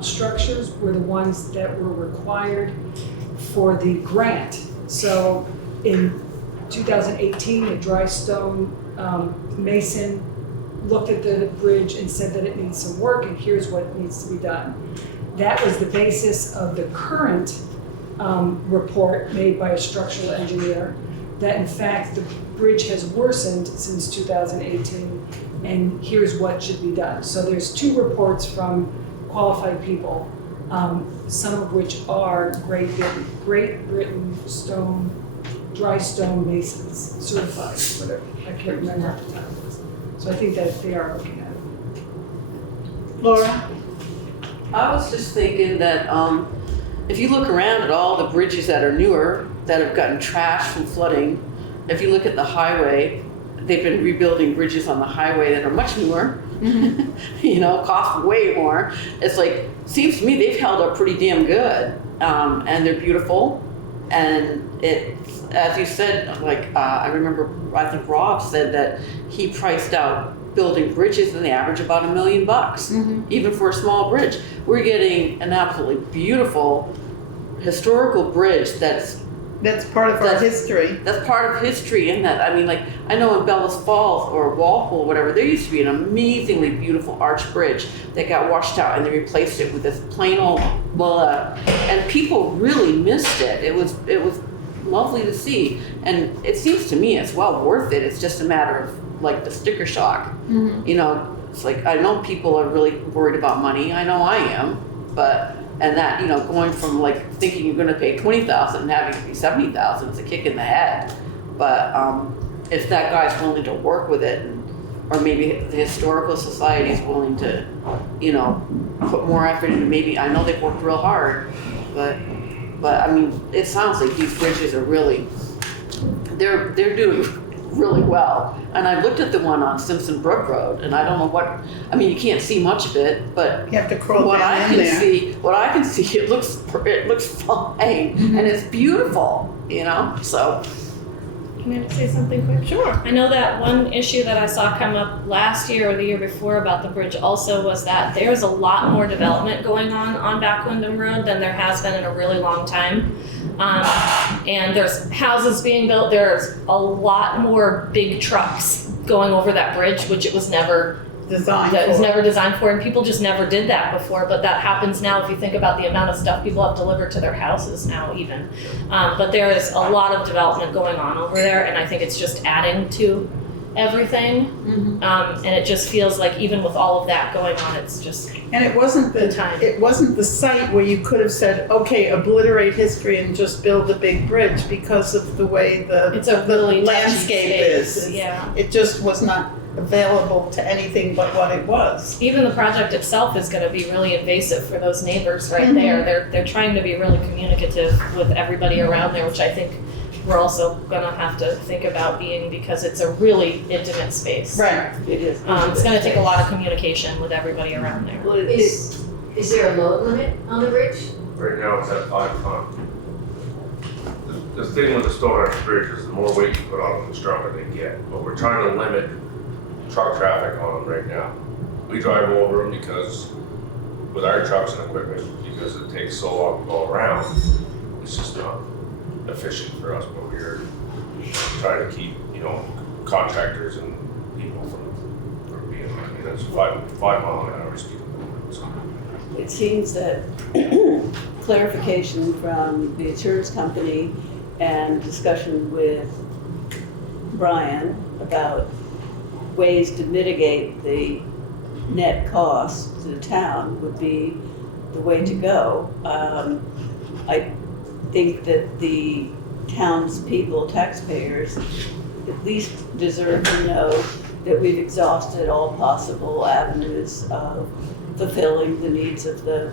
structures were the ones that were required for the grant. So in 2018, a dry stone mason looked at the bridge and said that it needs some work and here's what needs to be done. That was the basis of the current report made by a structural engineer, that in fact the bridge has worsened since 2018 and here's what should be done. So there's 2 reports from qualified people, some of which are Great Britain stone, dry stone masons, certified, whatever, I can't remember what the title is. So I think that they are looking at it. Laura? I was just thinking that if you look around at all the bridges that are newer, that have gotten trashed from flooding, if you look at the highway, they've been rebuilding bridges on the highway that are much newer, cost way more. It's like, seems to me they've held up pretty damn good, and they're beautiful. And it, as you said, I remember, I think Rob said that he priced out building bridges and they average about $1 million, even for a small bridge. We're getting an absolutely beautiful historical bridge that's part of our history. That's part of history in that. I mean, I know in Bellas Falls or Walpole, whatever, there used to be an amazingly beautiful arch bridge that got washed out and they replaced it with this plain old, and people really missed it. It was lovely to see. And it seems to me it's well worth it. It's just a matter of the sticker shock. It's I know people are really worried about money. I know I am, and that, going from thinking you're going to pay $20,000 and having it be $70,000 is a kick in the head. But if that guy's willing to work with it, or maybe the historical society is willing to, put more effort into, maybe, I know they've worked real hard, but I mean, it sounds like these bridges are really, they're doing really well. And I looked at the one on Simpson Brook Road, and I don't know you can't see much of it, but You have to crawl what I down can in there. see, it looks fine, and it's beautiful, so. Can I say something quick? Sure. I know that one issue that I saw come up last year or the year before about the bridge also was that there's a lot more development going on Back Windham Road than there has been in a really long time. And there's houses being built, there's a lot more big trucks going over that bridge, which it was never Designed for, and people just never did that before, but that happens now if you think about the amount of stuff people have delivered to their houses now even. But there is a lot of development going on over there, and I think it's just adding to everything. And it just feels like even with all of that going on, it's just And it wasn't the time. It wasn't the site where you could have said, okay, obliterate history and just build a big bridge because of the way It's a really the touchy landscape space, is. yeah. It just was not available to anything but what it was. Even the project itself is gonna be really invasive for those neighbors right Mhm. there. They're trying to be really communicative with everybody around there, which I think we're also gonna have to think about being, because it's a really intimate space. Right. It is. It's gonna take a lot of communication with everybody around there. Well, Is there a load limit on the bridge? Right now it's at 5 ton. The thing with the stone arch bridge is the more weight you put on them, the stronger they get. But we're trying to limit truck traffic on them right now. We drive over them because, with our trucks and equipment, because it takes so long to go around, it's just not efficient for us. But we're trying to keep, contractors and people from being, that's 5-mile-an-hour speed limit. So, It seems that clarification from the insurance company and discussion with Brian about ways to mitigate the net cost to the town would be the way to go. I think that the townspeople, taxpayers, at least deserve to know that we've exhausted all possible avenues of fulfilling the needs of the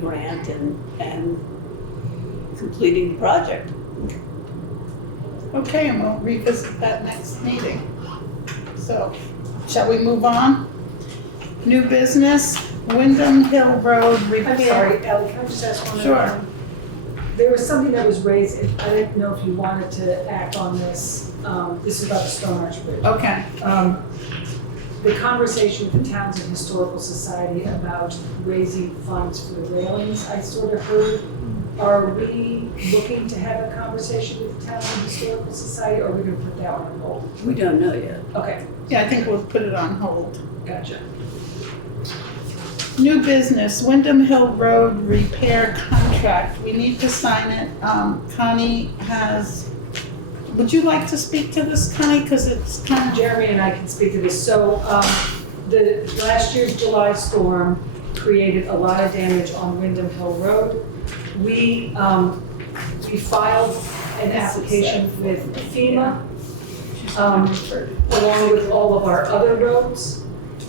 grant and completing the project. Okay, and we'll revisit that next meeting. So, shall we move on? New business, Windham Hill Road repair. I'm sorry, Ally, can I just ask one Sure. other thing? There was something that was raised, and I didn't know if you wanted to act on this. This is about the Stone Arch Bridge. Okay, The conversation with the Townshend Historical Society about raising funds for the railings, I sort of heard. Are we looking to have a conversation with the Townshend Historical Society, or are we gonna put that one on hold? We don't know yet. Okay, yeah, I think we'll put it on hold. gotcha. New business, Windham Hill Road repair contract. We need to sign it. Connie has, would you like to speak to this, Connie? Because it's kind of, Jeremy and I can speak to this. So, the last year's July storm created a lot of damage on Windham Hill Road. We filed an application with FEMA, along with all of our other roads.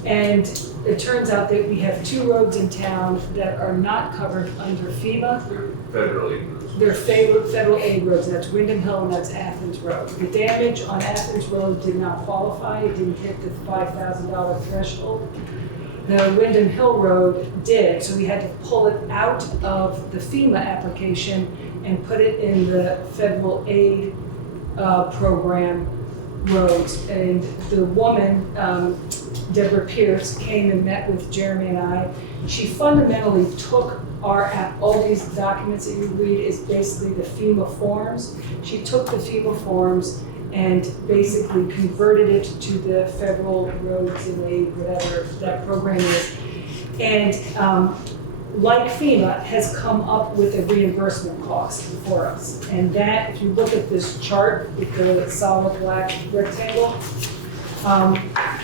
And it turns out that we have 2 roads in town that are not covered under FEMA. federally. They're federal aid roads, and that's Windham Hill and that's Athens Road. The damage on Athens Road did not qualify, it didn't hit the $5,000 threshold. The Windham Hill Road did, so we had to pull it out of the FEMA application and put it in the federal aid program roads. And the woman, Deborah Pierce, came and met with Jeremy and I. She fundamentally took all these documents that you read is basically the FEMA forms. She took the FEMA forms and basically converted it to the federal roads and aid, whatever that program is. And like FEMA, has come up with a reimbursement cost for us. And that, if you look at this chart with the solid black rectangle,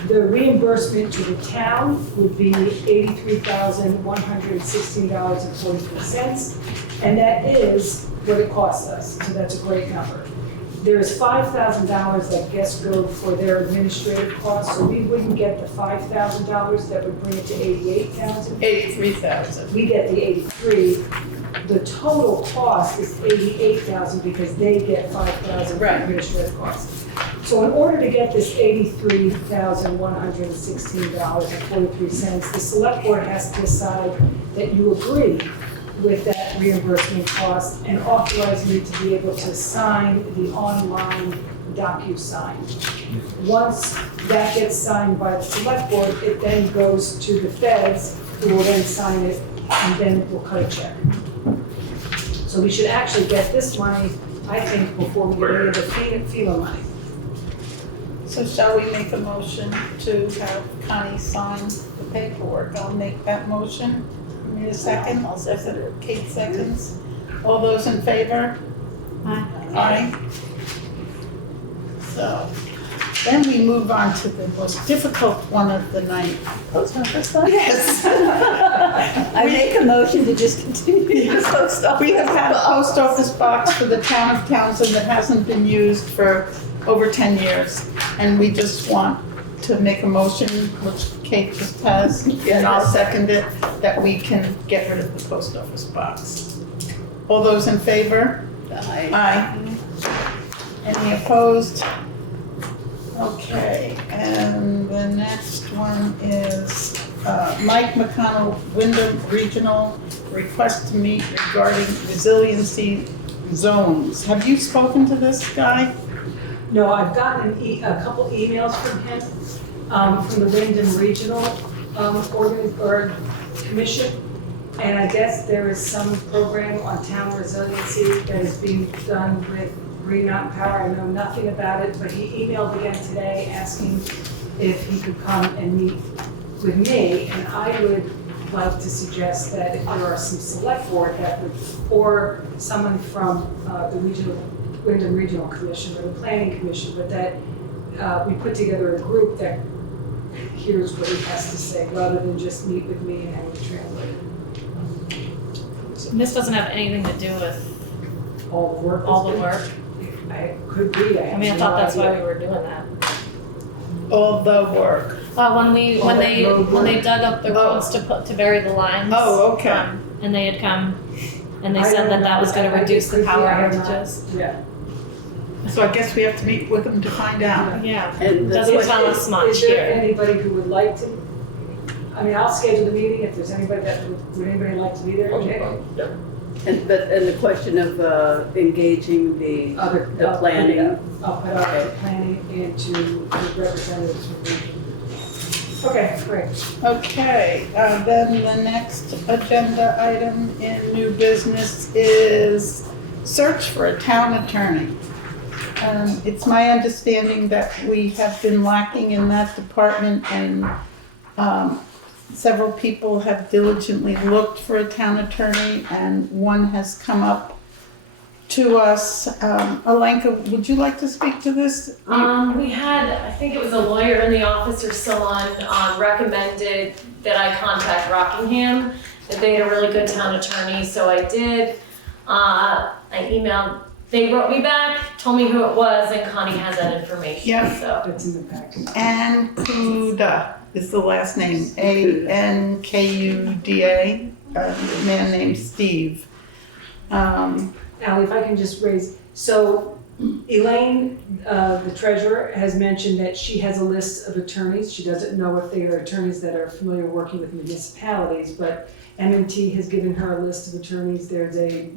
the reimbursement to the town would be $83,116.43, and that is what it costs us, so that's a great number. There's $5,000 that guest billed for their administrative costs, so we wouldn't get the $5,000, that would bring it to $88,000. 83,000. We get the 83. The total cost is $88,000 because they get $5,000 for Right. administrative costs. So in order to get this $83,116.43, the select board has to decide that you agree with that reimbursement cost and authorize me to be able to sign the online DocuSign. Once that gets signed by the select board, it then goes to the feds, who will then sign it, and then we'll cut a check. So we should actually get this money, I think, before we get any of the FEMA money. So shall we make a motion to have Connie sign the paperwork? I'll make that motion. Need a second? I'll second it. Kate seconds. All those in favor? Aye. Aye. So, then we move on to the most difficult one of the night. Post office box? Yes. I make a motion to just continue the post office. We have had a post office box for the town of Townsend that hasn't been used for over 10 years. And we just want to make a motion, which Kate just has, and I'll second it, that we can get rid of the post office box. All those in favor? Aye. Any opposed? Okay, and the next one is Mike McConnell, Windham Regional, request to meet regarding resiliency zones. Have you spoken to this guy? No, I've gotten a couple emails from him, from the Windham Regional, commission. And I guess there is some program on town resiliency that is being done with Green Mountain Power. I know nothing about it, but he emailed again today asking if he could come and meet with me. And I would like to suggest that if there are some select board that would, or someone from the Windham Regional Commission or the Planning Commission, but that we put together a group that hears what he has to say, rather than just meet with me and have it translated. This doesn't have anything to do with All the work. all the work. I could be, I mean, I thought that's why we were doing that. All the work. When they dug up the Oh. roads to bury the lines. Oh, okay. And they had come and they I said don't that was know. gonna I reduce the could be, power I have not- outages. Yeah. So I guess we have to meet with him to find out. Yeah, And the doesn't question- tell us much Is there here. anybody who would like to? I mean, I'll schedule the meeting if there's anybody would anybody like to be there? Jay? Yep. And the question of engaging the planning. I'll put out the planning and to the representatives from the region. Okay, great. Okay, then the next agenda item in new business is search for a town attorney. It's my understanding that we have been lacking in that department, and several people have diligently looked for a town attorney, and one has come up to us. Alenka, would you like to speak to this? We had, I think it was a lawyer in the office or someone, recommended that I contact Rockingham, that they had a really good town attorney, so I did. I emailed, they wrote me back, told me who it was, and Connie has that information, Yep. so. That's in the packet. Ankuda is the last name, Ankuda, a man named Steve. Ally, if I can just raise, so Elaine, the treasurer, has mentioned that she has a list of attorneys. She doesn't know if they are attorneys that are familiar working with municipalities, but M&T has given her a list of attorneys. There's a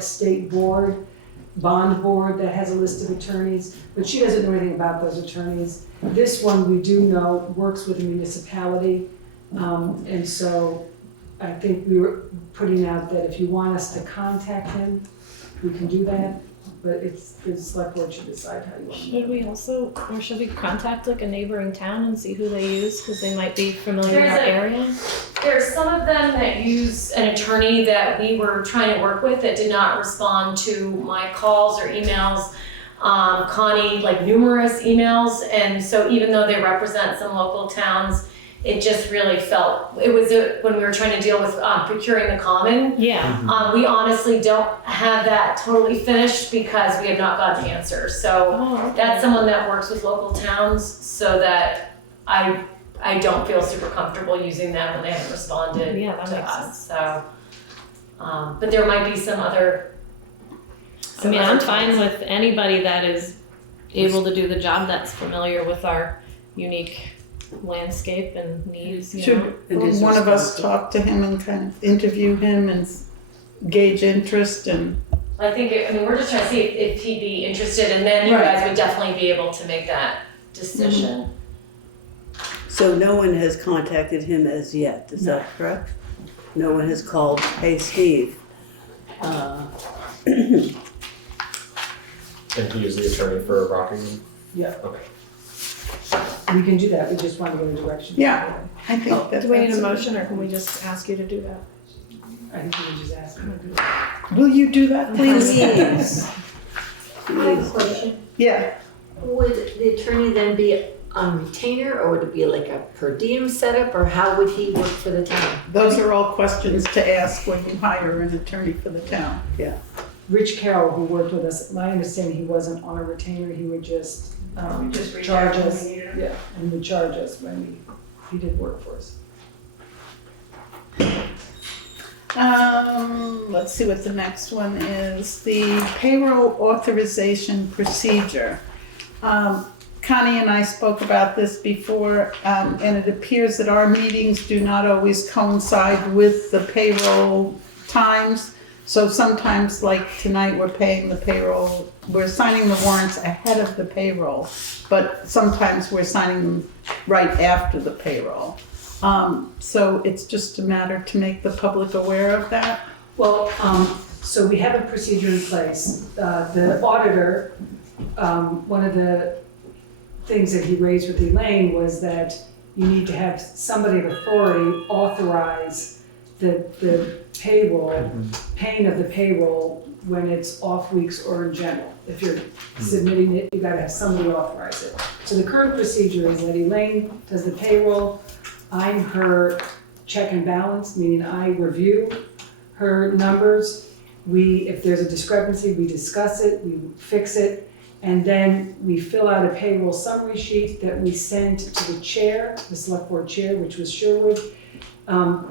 state board, bond board that has a list of attorneys, but she doesn't know anything about those attorneys. This one we do know works with a municipality, and so I think we were putting out that if you want us to contact him, we can do that, but it's, the select board should decide how you want to. Should we also, or should we contact like a neighboring town and see who they use, because they might be familiar with our area? There's some of them that use an attorney that we were trying to work with that did not respond to my calls or emails. Connie, like numerous emails, and so even though they represent some local towns, it just really felt, it was when we were trying to deal with procuring the common. Yeah. We honestly don't have that totally finished because we have not gotten the answer. So Oh, that's someone that works with local towns, so that I don't feel super comfortable using them when they haven't responded Yeah, that to makes us. So, but there might be some other. I mean, I'm fine with anybody that is able to do the job, that's familiar with our unique landscape and needs, you know. Should And his one of us responsibility. talk to him and kind of interview him and gauge interest and? I think, we're just trying to see if he'd be interested, and then you Right. guys would definitely be able to make that decision. So no one has contacted him as yet, is that correct? No one has called, hey, Steve. And he is the attorney for Rockingham? Yeah. Okay. We can do that, we just want to get a direction. Yeah. I think that Do we need a that's- motion, or can we just ask you to do that? I think we can just ask him to do it. Will you do that, please? Please. I have a question. Yeah, Would the attorney then be on retainer, or would it be like a per diem setup, or how would he work for the town? those are all questions to ask when you hire an attorney for the town. Rich Carroll, who worked with us, my understanding, he wasn't on a retainer, he would just, Just reach charge out when us. we need it. Yeah, and would charge us when he did work for us. Let's see what the next one is. The payroll authorization procedure. Connie and I spoke about this before, and it appears that our meetings do not always coincide with the payroll times. So sometimes, like tonight, we're paying the payroll, we're signing the warrants ahead of the payroll, but sometimes we're signing them right after the payroll. So it's just a matter to make the public aware of that. Well, so we have a procedure in place. The auditor, one of the things that he raised with Elaine was that you need to have somebody of authority authorize the payroll, paying of the payroll when it's off weeks or in general. If you're submitting it, you gotta have somebody authorize it. So the current procedure is that Elaine does the payroll, I'm her check and balance, meaning I review her numbers. If there's a discrepancy, we discuss it, we fix it, and then we fill out a payroll summary sheet that we send to the chair, the select board chair, which was Sherwood.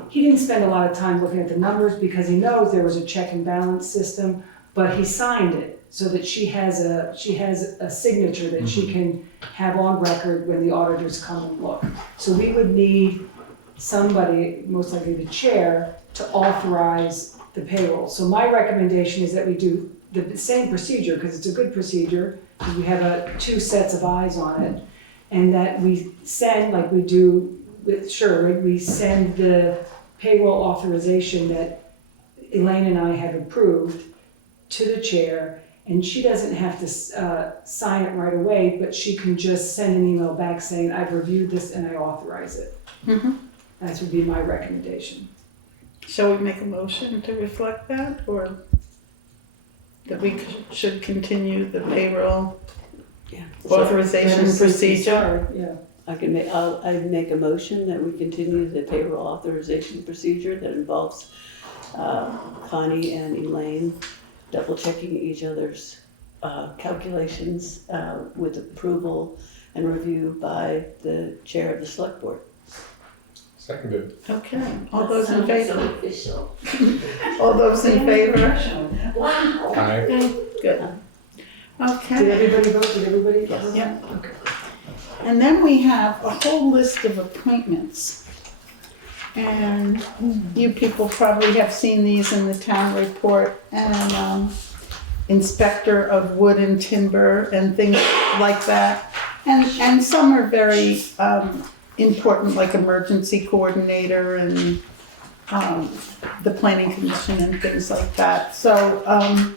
He didn't spend a lot of time looking at the numbers because he knows there was a check and balance system, but he signed it so that she has a signature that she can have on record when the auditors come and look. So we would need somebody, most likely the chair, to authorize the payroll. So my recommendation is that we do the same procedure, because it's a good procedure, because we have two sets of eyes on it, and that we send, like we do with Sherwood, we send the payroll authorization that Elaine and I have approved to the chair, and she doesn't have to sign it right away, but she can just send an email back saying, I've reviewed this and I authorize it. Mm-hmm. That would be my recommendation. Shall we make a motion to reflect that, or that we should continue the payroll Yeah. authorization procedure? Yeah. I'd make a motion that we continue the payroll authorization procedure that involves Connie and Elaine double checking each other's calculations with approval and review by the chair of the select board. Seconded. Okay, all those in favor? official. All those in favor? Wow. Aye. Good. Did Okay, everybody vote? Did everybody? Yes. yeah. Okay. And then we have a whole list of appointments. And you people probably have seen these in the town report, and inspector of wood and timber and things like that. And some are very important, like emergency coordinator and the planning commission and things like that. So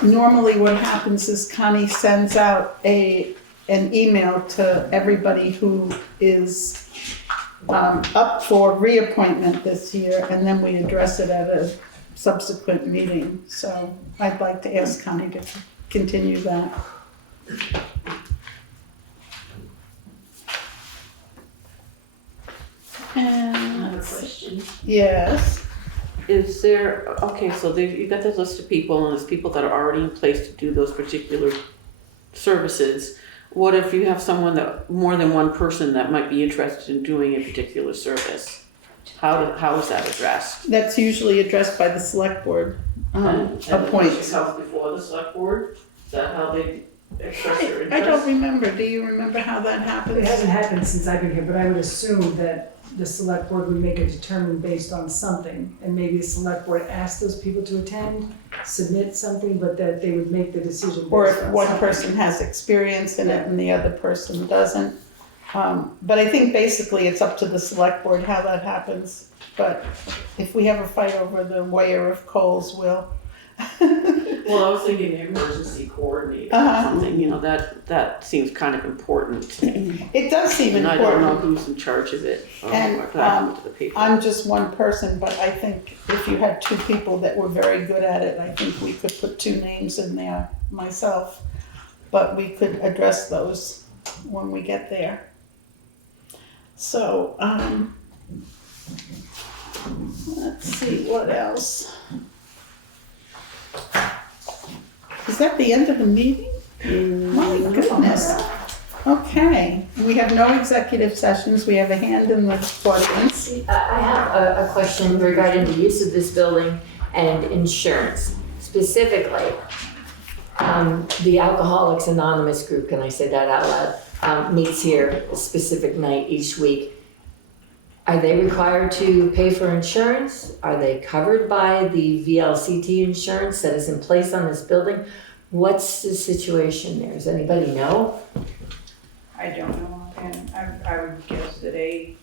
normally what happens is Connie sends out an email to everybody who is up for reappointment this year, and then we address it at a subsequent meeting. So I'd like to ask Connie to continue that. I And, have a question. yes, Is there, okay, so you've got this list of people, and there's people that are already in place to do those particular services. What if you have someone more than one person that might be interested in doing a particular service? How is that addressed? that's usually addressed by the select board, appoints. Comes before the select board? Is that how they express their interest? I don't remember, do you remember how that It happens? hasn't happened since I've been here, but I would assume that the select board would make a determination based on something, and maybe the select board asked those people to attend, submit something, but that they would make the decision based on Or something. if one person has experience in it and the other person doesn't. But I think basically it's up to the select board how that happens. But if we have a fight over the weigher of coals, we'll. Well, I was thinking the emergency coordinator or Uh-huh. something, that seems kind of important. It does seem And I don't know important. who's in charge of it, or And, what happened to the people. I'm just one person, but I think if you had two people that were very good at it, I think we could put two names in there myself. But we could address those when we get there. So, let's see, what else? Is that the end of the meeting? My goodness. Okay, we have no executive sessions, we have a hand in the audience. I have a question regarding the use of this building and insurance. Specifically, the Alcoholics Anonymous group, can I say that out loud, meets here a specific night each week. Are they required to pay for insurance? Are they covered by the VLCT insurance that is in place on this building? What's the situation there? Does anybody know? I don't know, and I would guess that A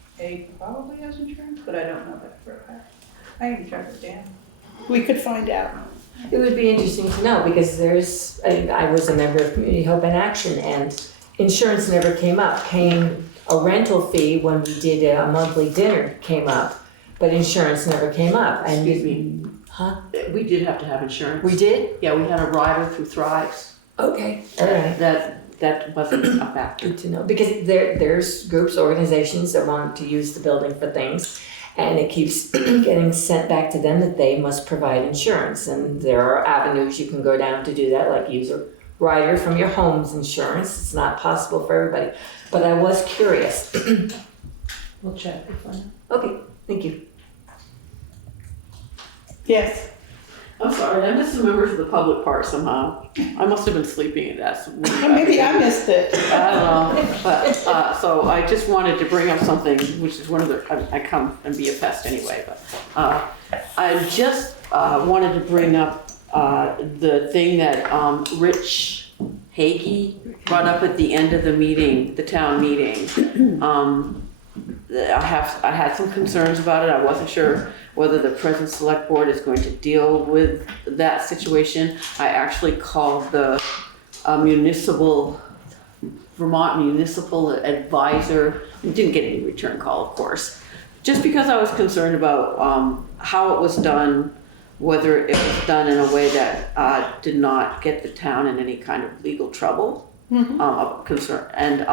probably has insurance, but I don't know that for a fact. I can check with Dan. We could find out. It would be interesting to know because I was a member of Community Hope and Action and insurance never came up. Paying a rental fee when we did a monthly dinner came up, but insurance never came up. And Excuse me. Huh? We did have to have insurance. We did? Yeah, we had a rider through Thrives. Okay, all right. That wasn't a factor. Good to know, because there's groups, organizations that want to use the building for things, and it keeps getting sent back to them that they must provide insurance, and there are avenues you can go down to do that, like use a rider from your home's insurance. It's not possible for everybody, but I was curious. We'll check. Okay, thank you. Yes, I'm sorry, I missed the members of the public part somehow. I must have been sleeping, that's. or maybe I missed it. I don't know, but, so I just wanted to bring up something, which is one of the, I come and be a pest anyway, but, I just, wanted to bring up, the thing that, Rich Hagee brought up at the end of the meeting, the town meeting. I had some concerns about it. I wasn't sure whether the present select board is going to deal with that situation. I actually called the Vermont Municipal Advisor. Didn't get any return call, of course. Just because I was concerned about how it was done, whether it was done in a way that did not get the town in any kind of legal trouble. Of concern. And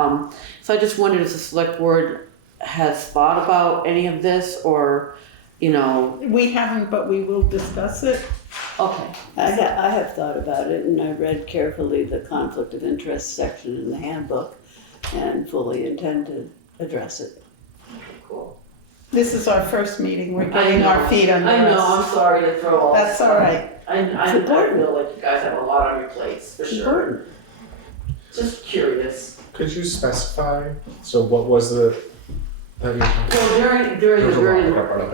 so I just wondered if the select board has thought about any of this, or, you know. We haven't, but we will discuss it. Okay. I have thought about it, and I read carefully the conflict of interest section in the handbook and fully intend to address it. Cool. This is our first meeting, we're getting our feet under us. I know, I'm sorry to throw all That's this all out. right. I feel like you guys have a lot on your plates, for sure. Just curious. Could you specify, so what was the, that you Well, during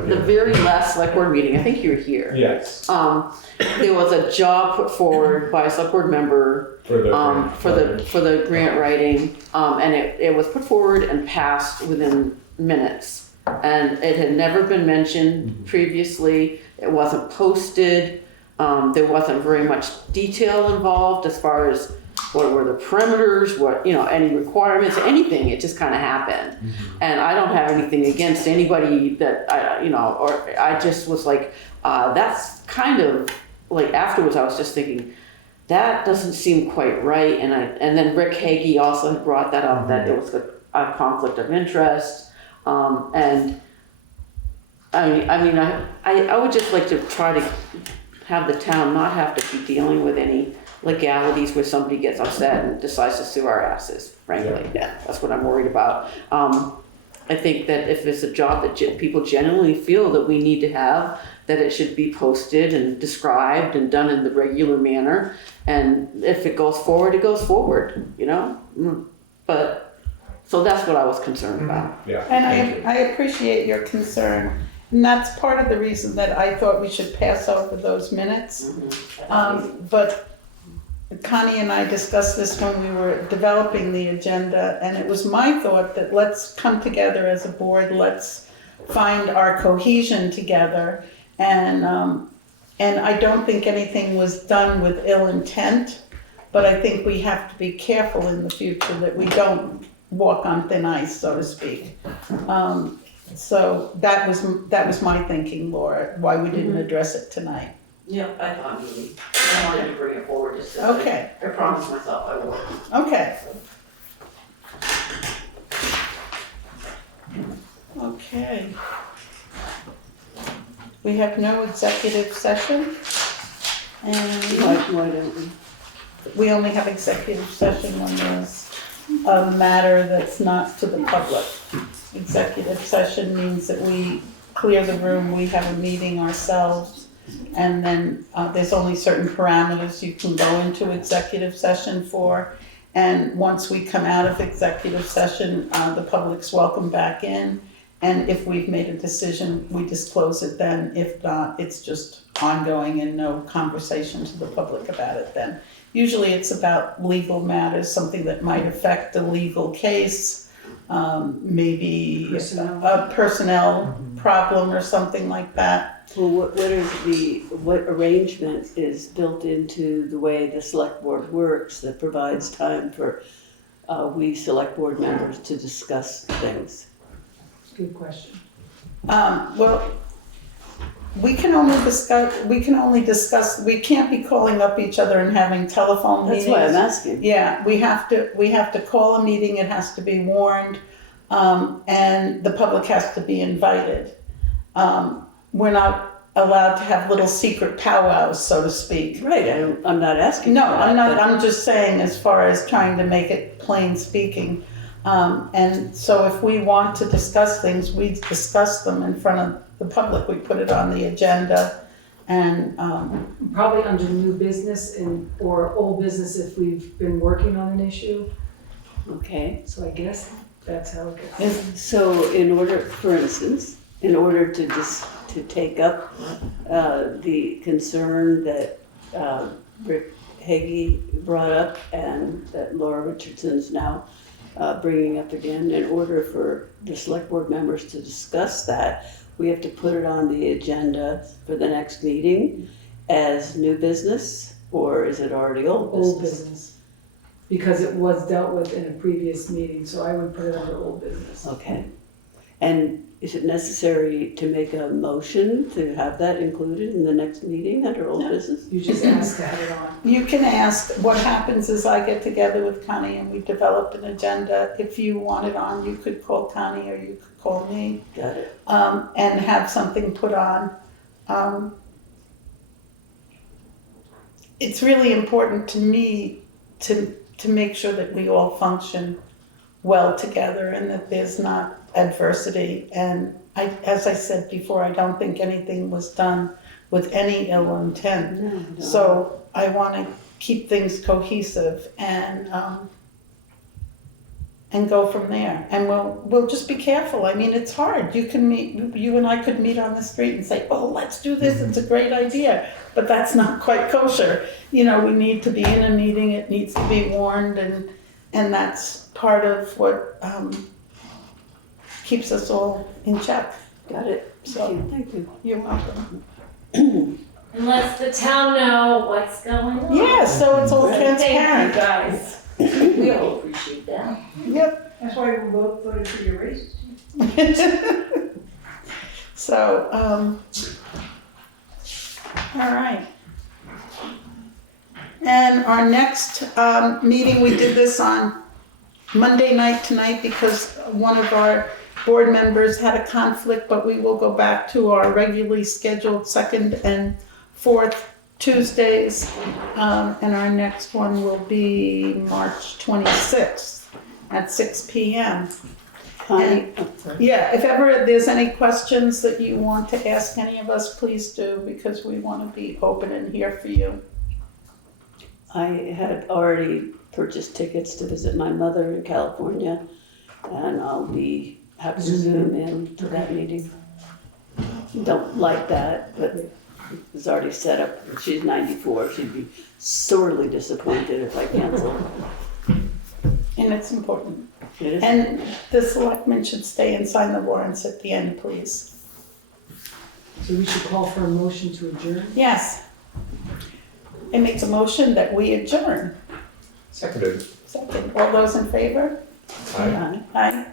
the very last select board meeting, I think you were here. Yes. There was a job put forward by a select board member For the for the grant writing, and it was put forward and passed within minutes. And it had never been mentioned previously. It wasn't posted. There wasn't very much detail involved as far as what were the perimeters, what, you know, any requirements, anything. It just kind of happened. And I don't have anything against anybody that or I just was like, that's kind of like, afterwards I was just thinking, that doesn't seem quite right. And then Rick Hagee also had brought that up, that it was a conflict of interest. And I would just like to try to have the town not have to be dealing with any legalities where somebody gets upset and decides to sue our asses, frankly. Yeah. That's what I'm worried about. I think that if it's a job that people genuinely feel that we need to have, that it should be posted and described and done in the regular manner. And if it goes forward, it goes forward, you know? But, so that's what I was concerned about. Yeah. And I appreciate your concern. And that's part of the reason that I thought we should pass over those minutes. But Connie and I discussed this when we were developing the agenda, and it was my thought that let's come together as a board, let's find our cohesion together. And I don't think anything was done with ill intent, but I think we have to be careful in the future that we don't walk on thin ice, so to speak. So that was my thinking, Laura, why we didn't address it tonight. Yeah, I thought maybe. I wanted to bring it forward just to Okay. I promised myself I would. Okay. Okay. We have no executive session. And Why don't we? we only have executive session when there's a matter that's not to the public. Executive session means that we clear the room, we have a meeting ourselves, and then there's only certain parameters you can go into executive session for. And once we come out of executive session, the public's welcome back in. And if we've made a decision, we disclose it then. If not, it's just ongoing and no conversation to the public about it then. Usually it's about legal matters, something that might affect the legal case, maybe a personnel problem or something like that. Well, what arrangement is built into the way the select board works that provides time for we select board members to discuss things? Good question. Well, we can only discuss, we can't be calling up each other and having telephone That's meetings. why I'm asking. Yeah, we have to call a meeting, it has to be warned, and the public has to be invited. We're not allowed to have little secret powwows, so to speak. Right, I'm not asking. No, for that, I'm not, but- I'm just saying as far as trying to make it plain speaking. And so if we want to discuss things, we discuss them in front of the public, we put it on the agenda and, Probably under new business or old business if we've been working on an issue. Okay, So I guess that's how it goes. so for instance, in order to take up the concern that Rick Hagee brought up and that Laura Richardson's now bringing up again, in order for the select board members to discuss that, we have to put it on the agenda for the next meeting as new business, or is it already old business? Old business. Because it was dealt with in a previous meeting, so I would put it under old business. Okay. And is it necessary to make a motion to have that included in the next meeting under old business? You just asked to have it on. you can ask, what happens is I get together with Connie and we develop an agenda. If you want it on, you could call Connie or you could call me, Got it. and have something put on. It's really important to me to make sure that we all function well together and that there's not adversity. And as I said before, I don't think anything was done with any ill intent. No. So I want to keep things cohesive and go from there. And we'll just be careful. I mean, it's hard. You and I could meet on the street and say, oh, let's do this. It's a great idea. But that's not quite kosher. We need to be in a meeting. It needs to be warned. And that's part of what keeps us all in check. Got it. So Thank you. you're welcome. And lets the town know what's going on. Yeah, so it's all Thank transparent. you, guys. We all appreciate that. Yep. That's why we both voted for your raises. So, all right. And our next meeting, we did this on Monday night tonight because one of our board members had a conflict, but we will go back to our regularly scheduled second and fourth Tuesdays. And our next one will be March 26th at 6 p.m. Connie? Yeah, if ever there's any questions that you want to ask any of us, please do, because we want to be open and here for you. I had already purchased tickets to visit my mother in California, and I'll be happy to zoom in to that meeting. Don't like that, but it was already set up. She's 94. She'd be sorely disappointed if I canceled. And it's important. It is. And the selectmen should stay and sign the warrants at the end, please. So we should call for a motion to adjourn? Yes. I make a motion that we adjourn. Seconded. Second, all those in favor? Aye. Aye.